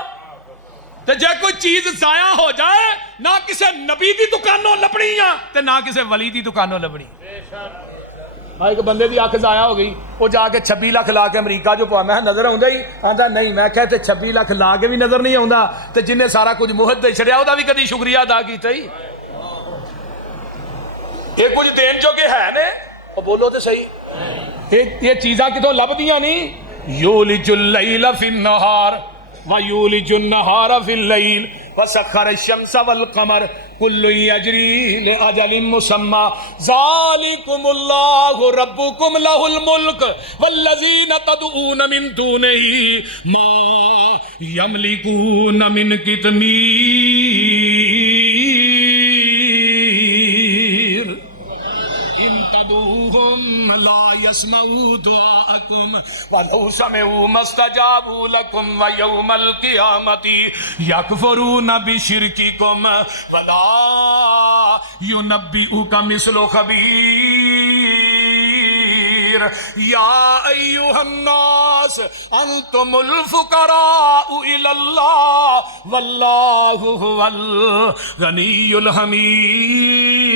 تے جے کوئی چیز ضائع ہو جائے نہ کسے نبی دی دکانوں لبنی ہے تے نہ کسے ولی دی دکانوں لبنی ایک بندے دی آنکھ ضائع ہو گئی وہ جا کے 26 لاکھ لا کے امریکہ جو پوا میں نظر آؤں ہی آندا نہیں میں کہتے 26 لاکھ لا کے بھی نظر نہیں آؤں تے جن نے سارا کچھ مہد دے چھڑیا وہ بھی کدی شکریہ ادا کیتا ہی یہ کچھ دین جو کہ ہے نے وہ بولو تے صحیح یہ چیزاں کتوں لبدیاں نہیں یولج اللیل فی النہار وَيُولِجُ النَّهَارَ فِي اللَّيْلِ وَسَخَّرَ الشَّمْسَ وَالْقَمَرَ كُلٌّ يَجْرِي لِأَجَلٍ مُّسَمًّى ذَلِكُمُ اللَّهُ رَبُّكُمْ لَهُ الْمُلْكُ وَالَّذِينَ تَدْعُونَ مِن دُونِهِ مَا يَمْلِكُونَ مِن قِطْمِيرٍ إِن تَدْعُوهُمْ لَا يَسْمَعُوا دُعَاءَكُمْ وَلَوْ سَمِعُوا مَا اسْتَجَابُوا لَكُمْ وَيَوْمَ الْقِيَامَةِ يَكْفُرُونَ بِشِرْكِكُمْ وَلَا يُنَبِّئُكَ مِثْلُ خَبِيرٍ يَا أَيُّهَا النَّاسُ أَنْتُمُ الْفُقَرَاءُ إِلَى اللَّهِ وَاللَّهُ هُوَ الْغَنِيُّ الْحَمِيدُ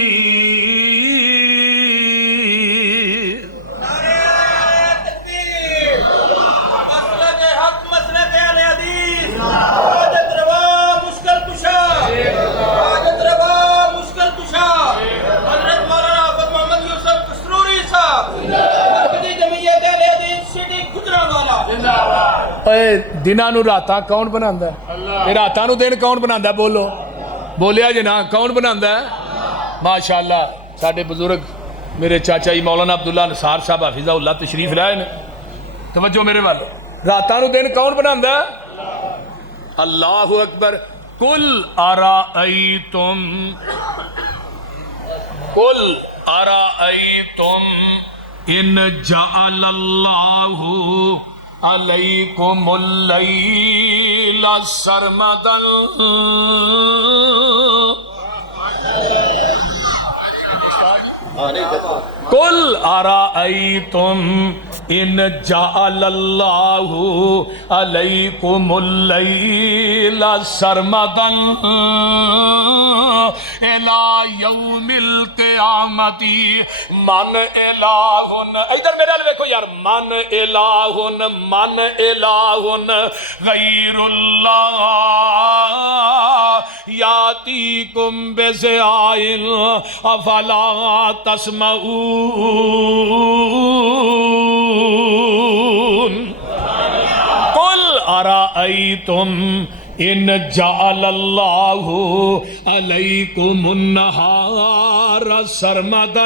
حاجت روا مشکل کشا حاجت روا دناں نو راتاں کون بناندا ہے؟ تے راتاں نو دن کون بناندا ہے؟ بولو بولیا جی نا، کون بناندا ہے؟ ماشاءاللہ ساڈے بزرگ میرے چاچا جی مولانا عبداللہ نثار صاحب حافظہ اللہ تشریف لائے نے. توجہ میرے وال، راتاں نو دن کون بناندا ہے؟ اللہ اکبر. قل ارائیتم ان جعل اللہ علیکم اللیل سرمدا قل ارائیتم ان جعل اللہ علیکم اللیل سرمدا الى یوم القیامت من الہ، ادھر میرے لئے دیکھو یار، من الہ غیر اللہ یاتیکم بضیاء افلا تسمعون. قل ارائیتم ان جعل اللہ علیکم النہار سرمدا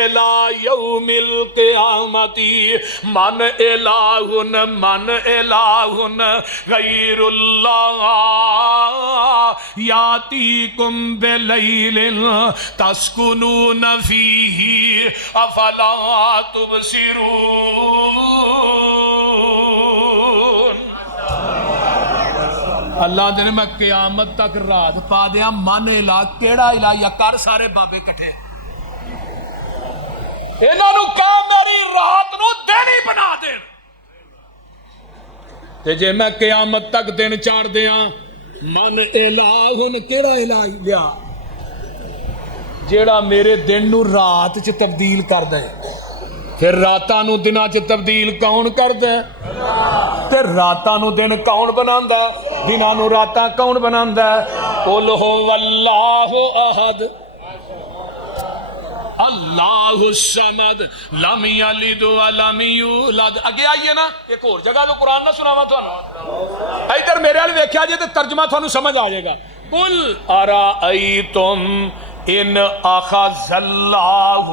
الى یوم القیامت من الہ غیر اللہ یاتیکم بلیل تسکنون فیہ افلا تبصرون. اللہ دے میں قیامت تک رات پا دیا. من الہ کیڑا الہ؟ یا کر سارے بابے کٹھے انہاں نو کہا میری رات نو دن ہی بنا دین. تے جے میں قیامت تک دن چاڑ دیاں من الہ کیڑا الہ لیا جیڑا میرے دن نو رات چ تبدیل کر دے. پھر راتاں نو دناں چ تبدیل کون کر دے؟ تے راتاں نو دن کون بناندا؟ دناں نو راتاں کون بناندا؟ قل هو اللہ احد اللہ الصمد لم یلد ولم یولد. اگے آئیے نا ایک اور جگہ تو قرآن نہ سناواں تھانوں، ادھر میرے وال ویکھیا جے تے ترجمہ تھانوں سمجھ آ جائے گا. قل ارائیتم ان اخذ اللہ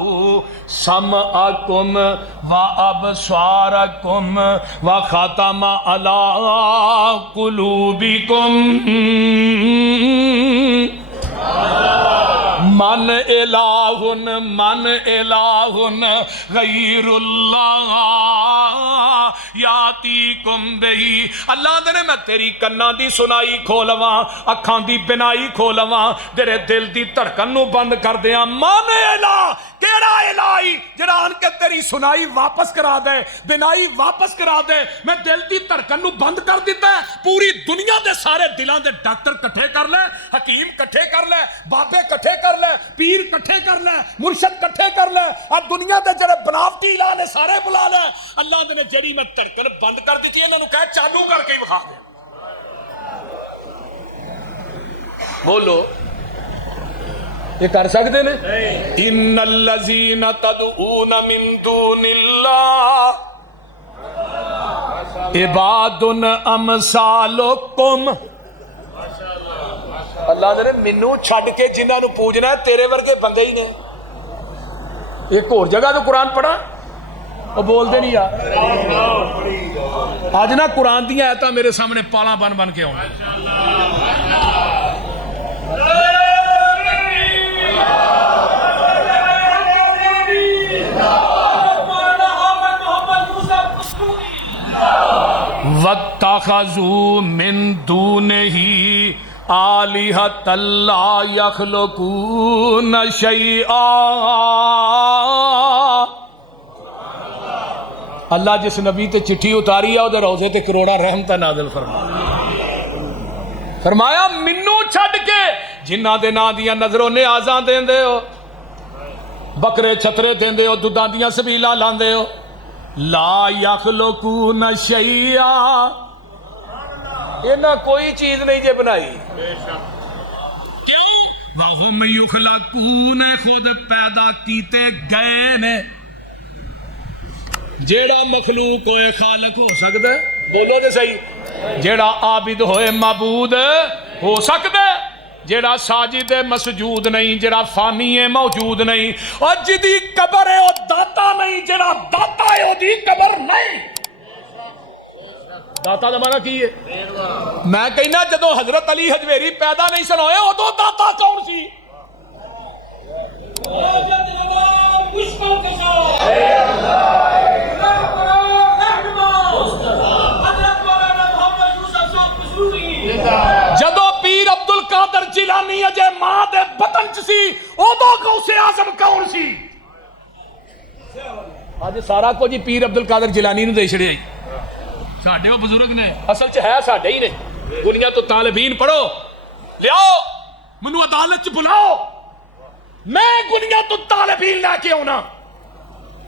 سمعکم وابصارکم وختم علی قلوبکم من الہ غیر اللہ یاتیکم بہی. اللہ دے میں تیری کناں دی سنائی کھولواں، اکھاں دی بنائی کھولواں، تیرے دل دی دھڑکن نو بند کر دیاں. من الہ کیڑا الہی جڑا آن کے تیری سنائی واپس کرا دے، بنائی واپس کرا دے. میں دل دی دھڑکن نو بند کر دیتا ہے. پوری دنیا دے سارے دلاں دے ڈاکٹر کٹھے کر لے، حکیم کٹھے کر لے، بابے کٹھے کر لے، پیر کٹھے کر لے، مرشد کٹھے کر لے، اب دنیا دے جڑے بناوٹی الہ نے سارے بلا لے. اللہ نے جڑی میں دھڑکن بند کر دیتی ہے انہاں نو کہے چالو کر کے بکھا دے. بولو یہ کر سکتے نے؟ ان الذین تدعون من دون اللہ عباد امثالکم. اللہ نے منو چھڈ کے جنہاں نو پوجنا ہے تیرے ورگے بندے ہی نے. ایک اور جگہ تو قرآن پڑھا وہ بول دے نہیں یار. آج نا قرآن دیا آیتاں میرے سامنے پالا بن بن کے آؤں. وَاتَّخَذُوا مِن دُونِهِ آلِهَةً لَا يَخْلُقُونَ شَيْئًا. اللہ جس نبی تے چٹھی اتاری ہے ادھر روزے تے کروڑا رحمت نازل فرمایا منو چھڈ کے جنہاں دے ناں دیاں نظروں نیازاں دیندے ہو، بکرے چھترے دیندے ہو، دودھاں دیاں سبیلاں لاندے ہو، لا یخلقون شیئا انہاں کوئی چیز نہیں جے بنائی. کیوں؟ وَهُمْ يُخْلَقُونَ خود پیدا کیتے گئے نے. جیڑا مخلوق ہوئے خالق ہو سکتا ہے؟ بولو تو صحیح. جیڑا عابد ہوئے معبود ہو سکتا ہے؟ جیڑا ساجد مسجود نہیں، جیڑا فانی ہے موجود نہیں، اور جدی قبر ہے وہ داتا نہیں، جیڑا داتا ہے وہ دی قبر نہیں. داتا دا معنی کی ہے؟ میں کہنا جدو حضرت علی حجویری پیدا نہیں سن ہوئے ادو داتا کون سی؟ جدو پیر عبد القادر جیلانی اجے ماں دے بطن چ سی ادو غوث اعظم کون سی؟ اج سارا کچھ پیر عبد القادر جیلانی نو دے چھڑیا. ساڈے وہ بزرگ نے اصل چ ہے ساڈے ہی نے. دنیا تو طالبین پڑھو لیاؤ منو عدالت چ بلاؤ میں دنیا تو طالبین لے کے آنا.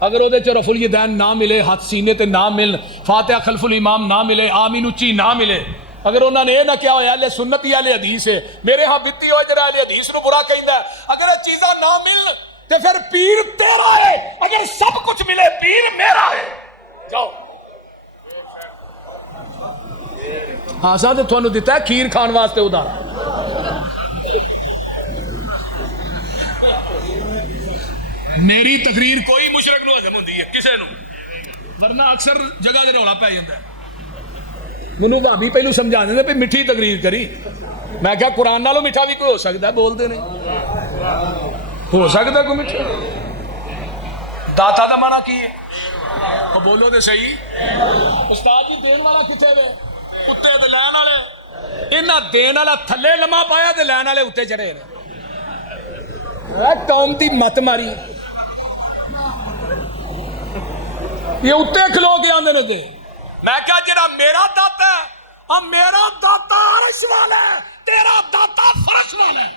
اگر وہ رف الیدین نہ ملے، ہاتھ سینے تے نہ مل، فاتحہ خلف الامام نہ ملے، آمین اچھی نہ ملے، اگر انہوں نے یہ نہ کیا ہوا اہل سنت یا اہل حدیث ہے، میرے ہاں بتی ہوئے جڑا اہل حدیث نو برا کہندا ہے، اگر یہ چیزاں نہ مل تو پھر پیر تیرا ہے، اگر سب کچھ ملے پیر میرا ہے. جاؤ ہاں سا تو تھانوں دیتا ہے کھیر کھان واسطے ادھار. میری تقریر کوئی مشرک نو ہضم ہوندی ہے کسے نو، ورنہ اکثر جگہ دے رولا پی جاندا ہے. منو بھابی پہلو سمجھا دے پہ میٹھی تقریر کری. میں کہا قرآن نالوں میٹھا بھی کوئی ہو سکتا ہے، بولتے نہیں ہو سکتا کوئی میٹھا. داتا دا معنی کی ہے؟ بولو دے صحیح. استاد جی دین والا کتنے دے؟ کتے دے لین والے. انہاں دین والا تھلے لمحہ پایا تے لین والے اتنے چڑھے نے. قوم دی مت ماری یہ اتنے کھلو کے آندے نے دے. میں کہا جڑا میرا داتا ہے اور میرا داتا عرش والا ہے، تیرا داتا فرش والا ہے.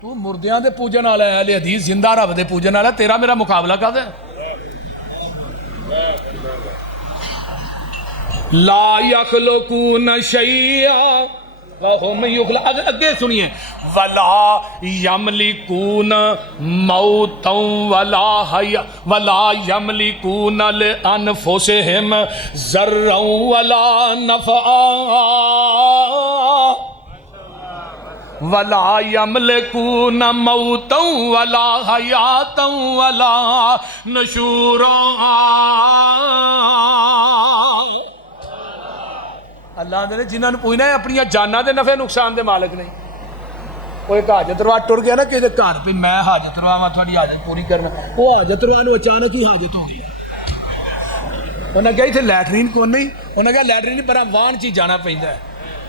تو مردیاں دے پوجن والا ہے، اہل حدیث زندہ رب دے پوجن والا ہے، تیرا میرا مقابلہ کر دے. لا یخلقون شیئا وهم یخلقون. اگے سنیے ولا یملکون موتا ولا یملکون لانفسہم ضرا ولا نفعا ولا یملکون موتا ولا حیاتا ولا نشورا. اللہ نے جنہوں نے پوچھنا ہے اپنی جانا دے نفع نقصان دے مالک نہیں. وہ ایک حاجت روا ٹر گیا نا کسی گھر پہ، میں حاجت روا تھوڑی حاجت پوری کرنا، وہ حاجت روا نو اچانک ہی حاجت ہو گئی. انہیں کہا اتنے لیٹرین کون نہیں، انہیں کہا لیٹرین پر وان چی جانا پہنتا ہے،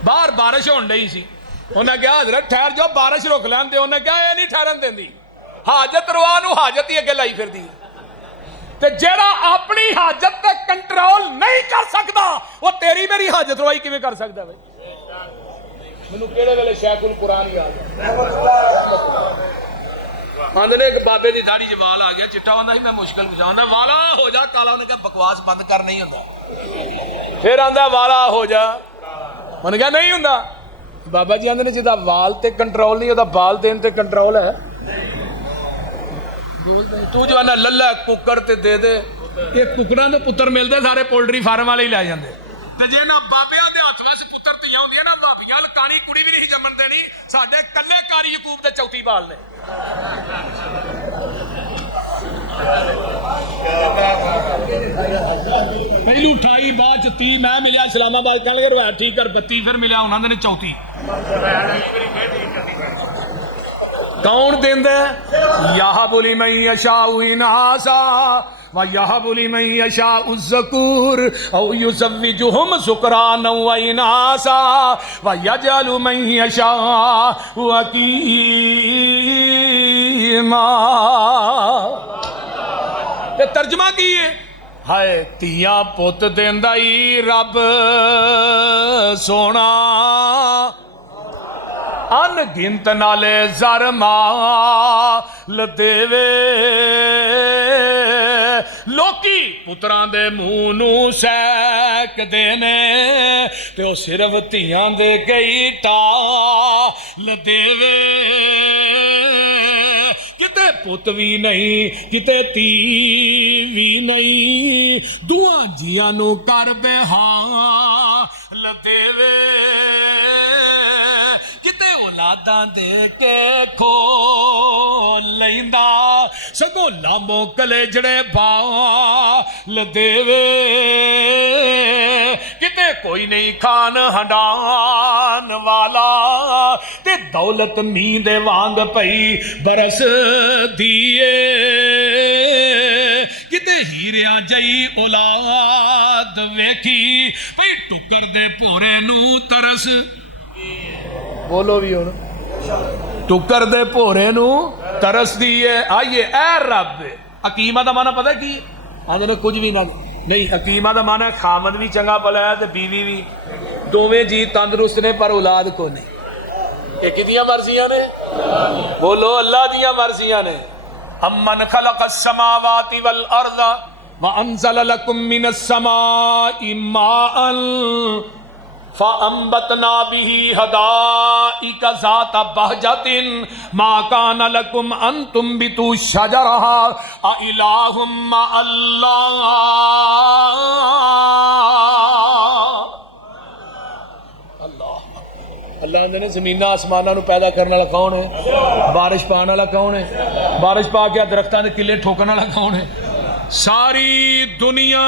باہر بارش ہونے ڈئی سی. انہیں کہا حضرت ٹھہر جو بارش روک لین دے. انہیں کہا یہ نہیں ٹھہرن دینی، حاجت روا نو حاجت ہی اگے لائی پھر دی. تے جیڑا اپنی حاجت تے کنٹرول نہیں کر سکتا وہ تیری میری حاجت روائی کیویں کر سکتا ہے؟ مینوں کیڑے ویلے شیخ القرآن یاد ہے. آندے نے ایک بابے دی داڑھی چ وال آ گیا چٹا، آندا سی میں مشکل کچھ آندا والا ہو جا کالا. انہیں کہا بکواس بند کر نہیں ہوندا. پھر آندا والا ہو جا. انہیں کہا نہیں ہوندا. بابا جی آندے نے جدا وال تے کنٹرول نہیں، وہ بال دین تے کنٹرول ہے. تو جو ہے نا للہ ککڑ تے دے دے، یہ ککڑاں دے پتر ملتے سارے پولٹری فارم والے ہی لے جاندے. تے جے نا بابیاں دے ہاتھ وچ پتر تیاں ہوندیاں نا، بھابیاں کاری کڑی بھی نہیں جمن دینی. ساڈے کلے کاری یعقوب دے چوتھی بال نے. پہلو 28 بعد 30 میں ملیا اسلام آباد کل روایت ٹھیک کر 32 پھر ملیا انہوں نے چوتھی. کون دیندا ہے؟ یہب لمن یشاء اناسا ویہب لمن یشاء الذکور او یزوجہم ذکرانا واناسا ویجعل من یشاء عقیما. یہ ترجمہ کیے ہائے تیاں پت دیندا ای رب سونا، ان گنت نالے زر مال دیوے. لوکی پتران دے منہ نو سیک دینے تے او صرف تیاں دے گئی ٹال دیوے. کتے پت بھی نہیں کتے تی بھی نہیں دعا جیاں نو کر بحال دیوے کتے اولاداں دے کے کھو لیندا سگوں لامو کلے جڑے بال دیوے کتے کوئی نہیں کھان ہنڈان والا تے دولت نیند وانگ پئی برس دیے کتے ہیریاں جئی اولاد ویکھی پئی ٹکر دے پورے نو ترس بولو بھی ہوں ٹکر دے پورے نو ترس دیے آئیے اے رب حکیمہ دا معنی پتہ کی آج نے کچھ بھی نہ نہیں حکیمہ دا معنی خامد بھی چنگا بلا ہے تے بیوی بھی دوویں جی تندرست نے پر اولاد کو نہیں یہ کتنی مرضیاں نے بولو اللہ دیاں مرضیاں نے امن خلق السماوات والارض وانزل لكم من السماء ماء فَأَنبَتْنَا بِهِ حَدَائِقَ ذَاتَ بَهْجَةٍ مَا كَانَ لَكُمْ أَن تُنبِتُوا شَجَرَهَا أَإِلَٰهٌ مَّعَ اللَّهِ اللہ نے زمیناں آسماناں نو پیدا کرنے والا کون ہے بارش پانے والا کون ہے بارش پا کے درختاں دے کلے ٹھوکنے والا کون ہے ساری دنیا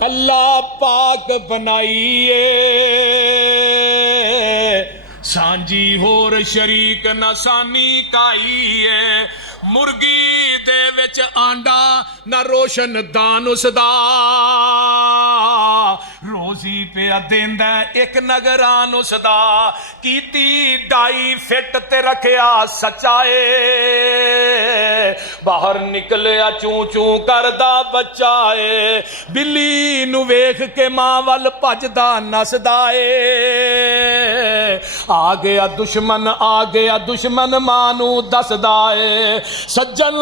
اللہ پاک بنائیے سانجی ہور شریک نہ سانی کائیے مرگی دے وچ آنڈا نہ روشن دان اس دا روزی پہ دیندا ایک نگران اس دا کیتی ڈائی فٹ تے رکھیا سچائے باہر نکلیا چوں چوں کردا بچائے بلی نو ویکھ کے ماں ول بھجدا نسدا اے آ گیا دشمن ماں نو دسدا اے سجن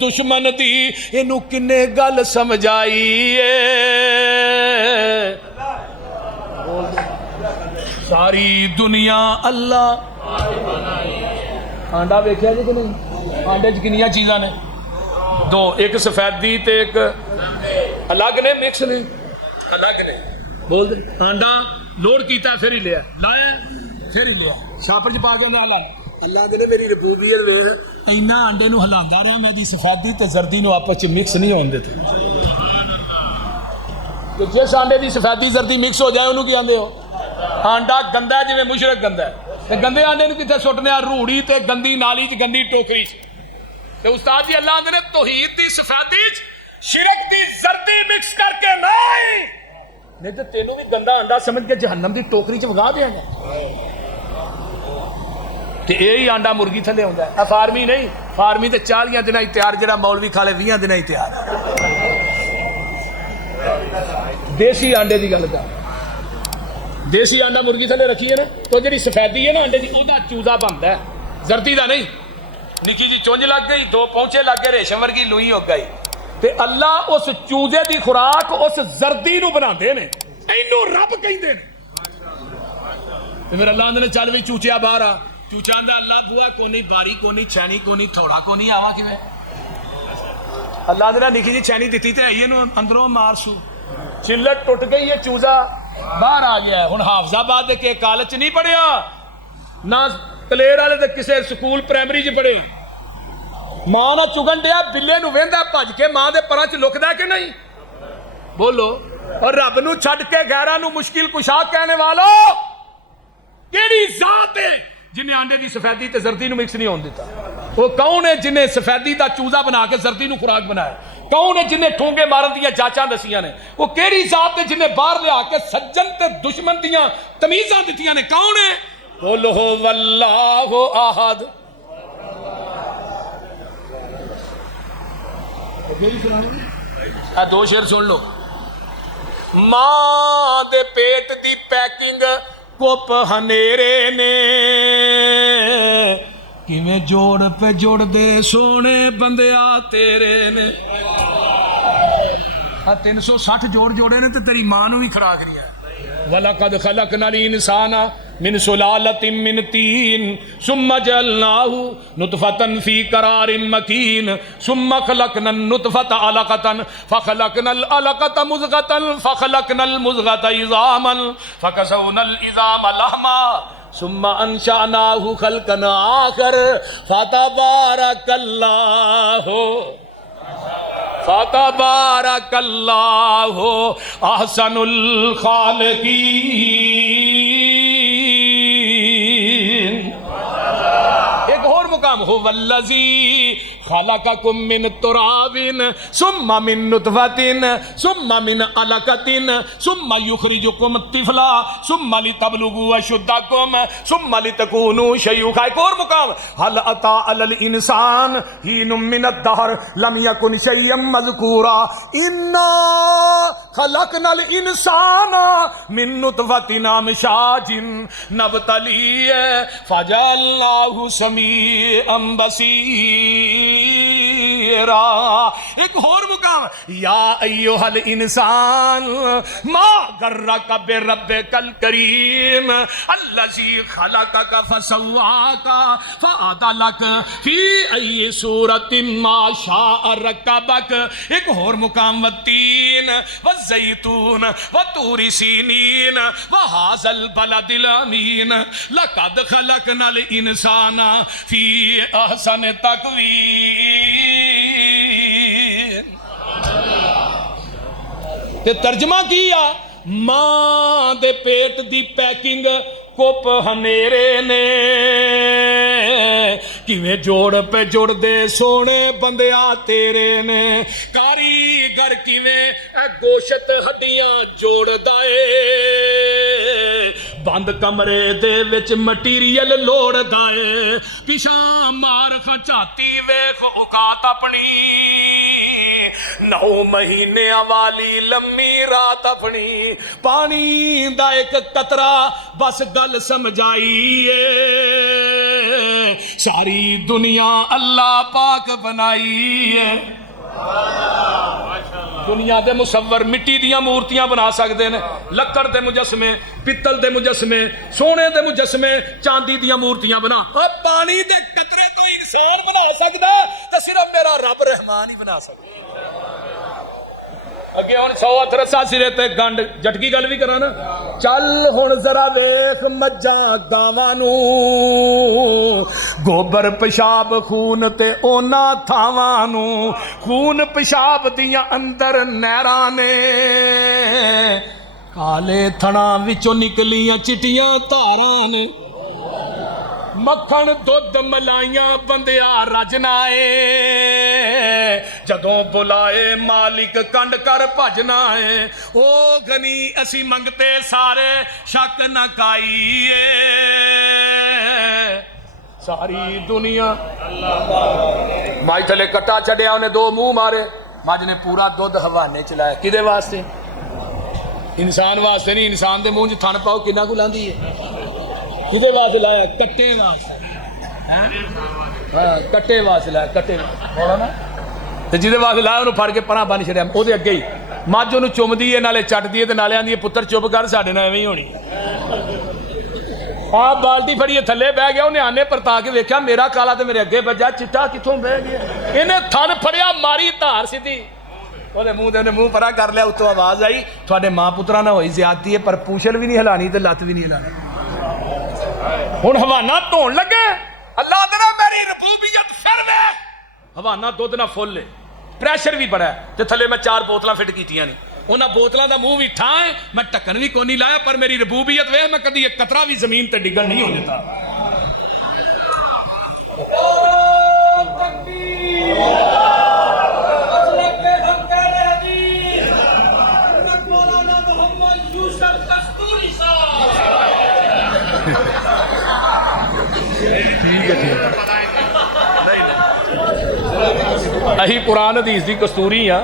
دشمن دی اینو کنے گل سمجھائی ساری دنیا اللہ آنڈا ویکھیا جی کہ نہیں آنڈے چ کنیاں چیزاں نے دو ایک سفیدی تے ایک الگ نے مکس نے الگ نے بول دے آنڈا لوڈ کیتا پھر ہی لیا لایا پھر ہی لیا شاپر چ پا جاندا اللہ کہنے میری ربوبیت ویکھ اینا آنڈے نو ہلاندا رہا میں دی سفیدی تے زردی نو آپس چ مکس نہیں ہون دیتے کہ جس آنڈے دی سفیدی زردی مکس ہو جائے انہوں کی آندے ہو آنڈا گندا ہے جی مشرک گندا ہے تے گندے آنڈے نو کتے سٹنے آ روڑی تے گندی نالی چ گندی ٹوکری چ تے استاد جی اللہ آندے نے توحید دی سفیدی چ شرک دی زردی مکس کر کے نہیں تے تینوں بھی گندا آنڈا سمجھ کے جہنم دی ٹوکری چ وگا دیا گا تے یہی آنڈا مرغی تھلے ہوندا ہے فارمی نہیں فارمی تے 40 دن تیار جڑا مولوی کھا لے 20 دن تیار دیسی آنڈے دی گل کر دیسی آنڈا مرغی تھلے رکھی ہے نا تو جی سفیدی ہے نا آنڈے دی وہ چوزا بنتا ہے زردی دا نہیں نکی جی چونج لگ گئی دو پونچے لگ گئے ریشم ورگی لوئی ہو گئی تے اللہ اس چوزے دی خوراک اس زردی نو بنا دے نے اینو رب کہندے نے تے پھر اللہ نے چل بھی چوچیا باہر آ چوچا آندا اللہ بوا کونی باری کونی چھانی کونی تھوڑا کونی آوا کیویں اللہ نے نکی جی چھانی دتی تے آئیے نو اندروں مارسو چلٹ ٹوٹ گئی ہے چوزا باہر آ گیا ہے ہن حافظ آباد کے کالج نہیں پڑھیا نہ کلیر والے تے کسے سکول پرائمری چ پڑھیا ماں نہ چگن ڈیا بلے نو ویندا بھج کے ماں دے پراں چ لکدا کہ نہیں بولو اور رب نو چھڈ کے غیراں نو مشکل کشا کہنے والو کیڑی ذات ہے جنہیں آنڈے دی سفیدی تے زردی نو مکس نہیں ہون دیتا وہ کون ہے جنہیں سفیدی دا چوزا بنا کے زردی نو خوراک بنایا کون ہے جنہیں ٹھونگے مارن دیا جاچاں دسیاں نے وہ کیڑی ذات ہے جنہیں باہر لیا کے سجن تے دشمن دیاں تمیزاں دتیاں نے کون ہے بولو واللہ احد دو شعر سن لو ماں دے پیٹ دی پیکنگ کپ ہنیرے نے کیویں جوڑ پہ جوڑ دے سونے بندیا تیرے نے 360 جوڑ جوڑے نے تے تیری ماں نو بھی کھڑا کریا وَلَقَدْ خَلَقْنَا الْإِنسَانَ من سلالۃ من طین ثم جعلناہ نطفۃ فی قرار مکین ثم خلقنا النطفۃ علقۃ فخلقنا العلقۃ مضغۃ فخلقنا المضغۃ عظاما فکسونا العظام لحما ثم انشأناہ خلقا آخر فتبارک اللہ احسن الخالقین۔ ایک اور مقام هو الذی خلقکم من تراب ثم من نطفۃ ثم من علقۃ ثم یخرجکم طفلا ثم لتبلغوا اشدکم ثم لتکونوا شیوخا۔ ایک اور مقام هل اتى علی الانسان حین من الدہر لم یکن شیئا مذکورا انا خلقنا الانسان من نطفۃ امشاج نبتلیہ فجعلناہ سمیعا بصیرا۔ ایک اور مقام یا ایھا الانسان ما غرک بربک الکریم الذی خلقک فسواک فعدلک فی ای صورت ما شاء رکبک۔ ایک اور مقام والتین والزیتون وطور سینین وہذا البلد الامین لقد خلقنا الانسان فی احسن تقویم۔ تے ترجمہ کیا ماں دے پیٹ دی پیکنگ کپ ہنیرے نے کیویں جوڑ پہ جوڑ دے سونے بندیا تیرے نے کاریگر کیویں گوشت ہڈیاں جوڑ دائے بند کمرے دے وچ مٹیریل لوڑ دائے پیشاں مار خچاتی ویخ اوقات اپنی 9 مہینے والی لمبی رات اپنی پانی دا ایک قطرہ بس گل سمجھائیے ساری دنیا اللہ پاک بنائیے۔ دنیا دے مصور مٹی دیاں مورتیاں بنا سکتے ہیں لکڑ دے مجسمے پتل دے مجسمے سونے دے مجسمے چاندی دیاں مورتیاں بنا اور پانی دے قطرے تو انسان بنا سکتا ہے تو صرف میرا رب رحمان ہی بنا سکتا ہے۔ اگے ہن 100 ہتھ رسا سرے تے گنڈ جٹکی گل بھی کرانا چل ہن ذرا ویکھ مجھاں گاواں نوں گوبر پیشاب خون تے اونا تھاواں نوں خون پیشاب دیاں اندر نہراں نے کالے تھڑاں وچوں نکلیاں چٹیاں تاراں نے مکھن دودھ ملائیاں بندیا رجنا ہے جدوں بلائے مالک کنڈ کر بھجنا ہے او گنی اسی منگتے سارے شک نہ کائیے ساری دنیا مائی تھلے کٹا چڑیا انہیں 2 منہ مارے مجھ نے پورا دودھ حوانے چلایا کدے واسطے انسان واسطے نہیں انسان دے منہ تھن پاؤ کنا کو لاندی ہے کدے واسطے لایا کٹے واسطے کٹے واسطے لایا کٹے واسطے جہدے واسطے لایا انہوں پھڑ کے پراں بن چھڑیا وہ اگے ہی مجھ انہوں چمدی ہے نالے چٹدی ہے تے نالے آندی ہے پتر چپ کر ساڈے نال ایویں ہی ہونی آپ بالٹی پھڑیے تھلے بہ گیا انہیں آنے پرتا کے ویکھیا میرا کالا تے میرے اگے بجا چٹا کتھوں بہ گیا انہیں تھن پھڑیا ماری دھار سیدھی وہ منہ پرا کر لیا اتوں آواز آئی تھوڑے ماں پترا نہ ہوئی زیادتی ہے پر پوچھل بھی نہیں ہلانی تے لت بھی نہیں ہلانی ہن حوانہ دھون لگے اللہ تعالیٰ میری ربوبیت پھر وے حوانہ دودھ نہ فل لے پریشر بھی بڑا ہے تے تھلے میں 4 بوتلاں فٹ کیتیاں نہیں انہاں بوتلاں دا منہ بھی ٹھائیں میں ٹکن بھی کونی لایا پر میری ربوبیت وے میں کدی ایک قطرہ بھی زمین تے ڈگن نہیں ہو دیتا اہی قرآن حدیث دی کستوری ہاں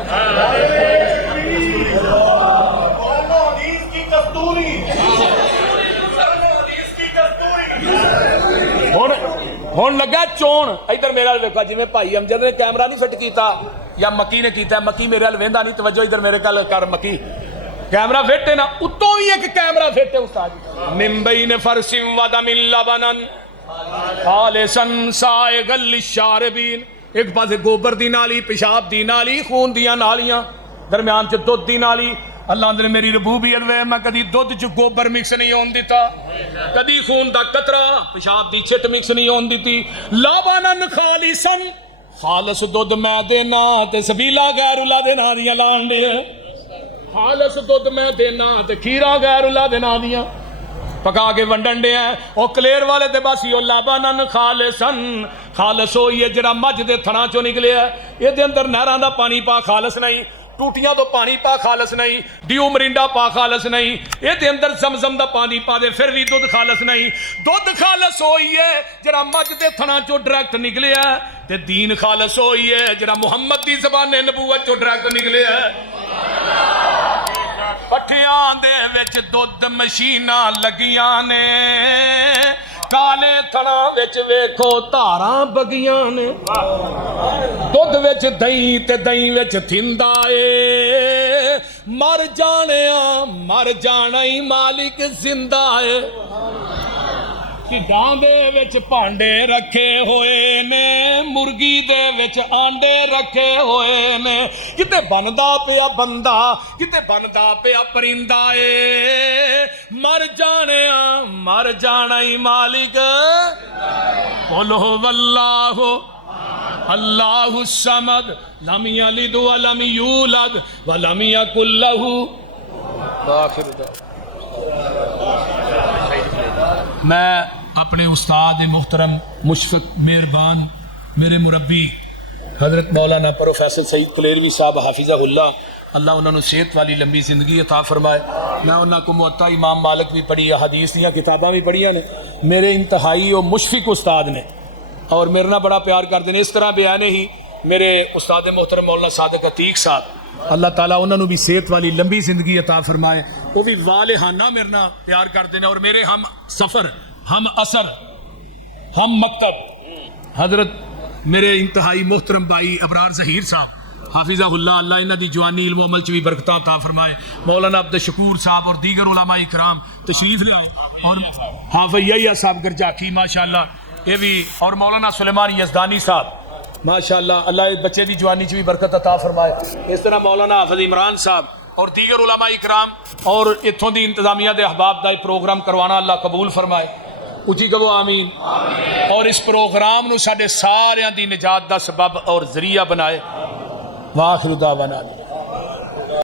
ہون لگا چون ادھر میرے وال ویکھو جویں بھائی امجد نے کیمرہ نہیں فٹ کیتا یا مکی نے کیتا مکی میرے وال ویندا نہیں توجہ ادھر میرے کل کر مکی کیمرہ فٹ ہے نا، اتوں بھی ایک کیمرہ فٹ ہے استاد من بین فرس و دم لبنن خالصا سائغا للشاربین، ایک پاسے گوبر دی نالی، پیشاب دی نالی، خون دیاں نالیاں، درمیان چ دودھ دی نالی۔ اللہ نے میری ربوبیت وے، میں کدی دودھ چ گوبر مکس نہیں ہون دیتا، کدی خون دا قطرہ پیشاب دی چھٹ مکس نہیں ہون دیتی۔ لبنن خالصا، خالص دودھ میں دینا تے سبیلا غیر اللہ دے نا دیاں لان دے، خالص دودھ میں دینا تے کھیرا غیر اللہ دے نا دیاں پکا کے ونڈن دے ہیں۔ او کلیر والے دے باسی او لبنن خالصن، خالص ہوئی ہے جڑا مجھ دے تھنا چوں نکلے ہے، یہ دے اندر نہراں دا پانی پا خالص نہیں، ٹوٹیاں تو پانی پا خالص نہیں، ڈیو مرینڈا پا خالص نہیں، یہ دے اندر زمزم دا پانی پا دے پھر بھی دودھ خالص نہیں۔ دودھ خالص ہوئی ہے جڑا مجھ دے تھنا چوں ڈائریکٹ نکلے ہے، تے دین خالص ہوئی ہے جڑا محمد دی زبان نبوت چوں ڈائریکٹ نکلے ہے۔ پٹھیاں دے وچ دودھ مشیناں لگیاں نے، کالے تھنا وچ ویکھو تاراں بگیاں نے، دودھ وچ دہی تے دہی وچ تھندا اے، مر جانیاں مر جانا ہی مالک زندہ اے۔ گاں دے وچ پانڈے رکھے ہوئے نے، مرگی دے وچ آنڈے رکھے ہوئے نے، کتے بندا پیا بندہ کتے بندا پیا پرندہ اے، مر جانا ہی مالک۔ قل هو اللہ اللہ الصمد لم یلد ولم یولد ولم یکن لہ آخر میں اپنے استاد محترم مشفق مہربان میرے مربی حضرت مولانا پروفیسر سعید کلیروی صاحب حافظہ اللہ، اللہ انہوں نے صحت والی لمبی زندگی عطا فرمائے۔ میں انہوں کو موطا امام مالک بھی پڑھی، حدیث دیاں کتاباں بھی پڑھیاں نے، میرے انتہائی و مشفق استاد نے اور میرے نہ بڑا پیار کرتے ہیں۔ اس طرح بیانے ہی میرے استاد محترم مولانا صادق عتیق صاحب، اللہ تعالیٰ انہوں نے بھی صحت والی لمبی زندگی عطا فرمائے، وہ بھی والہانہ میرے نہ پیار کرتے ہیں، اور میرے ہم سفر ہم اثر ہم مکتب حضرت میرے انتہائی محترم بھائی ابرار ظہیر صاحب حافظہ اللہ، اللہ انہ دی جوانی علم و عمل چ بھی برکتاں عطا فرمائے۔ مولانا عبد الشکور صاحب اور دیگر علماء کرام تشریف لائے، اور حافظ یحییٰ صاحب گرجاکی ماشاءاللہ یہ بھی، اور مولانا سلیمان یزدانی صاحب ماشاءاللہ، اللہ بچے دی جوانی چ بھی برکت عطا فرمائے۔ اس طرح مولانا حافظ عمران صاحب اور دیگر علماء کرام اور اتھوں دی انتظامیہ دے احباب دا پروگرام کروانا اللہ قبول فرمائے، اچھی کہو آمین۔ اور اس پروگرام نو ساڈے ساریاں دی نجات دا سبب اور ذریعہ بنائے۔ وآخر دعوانا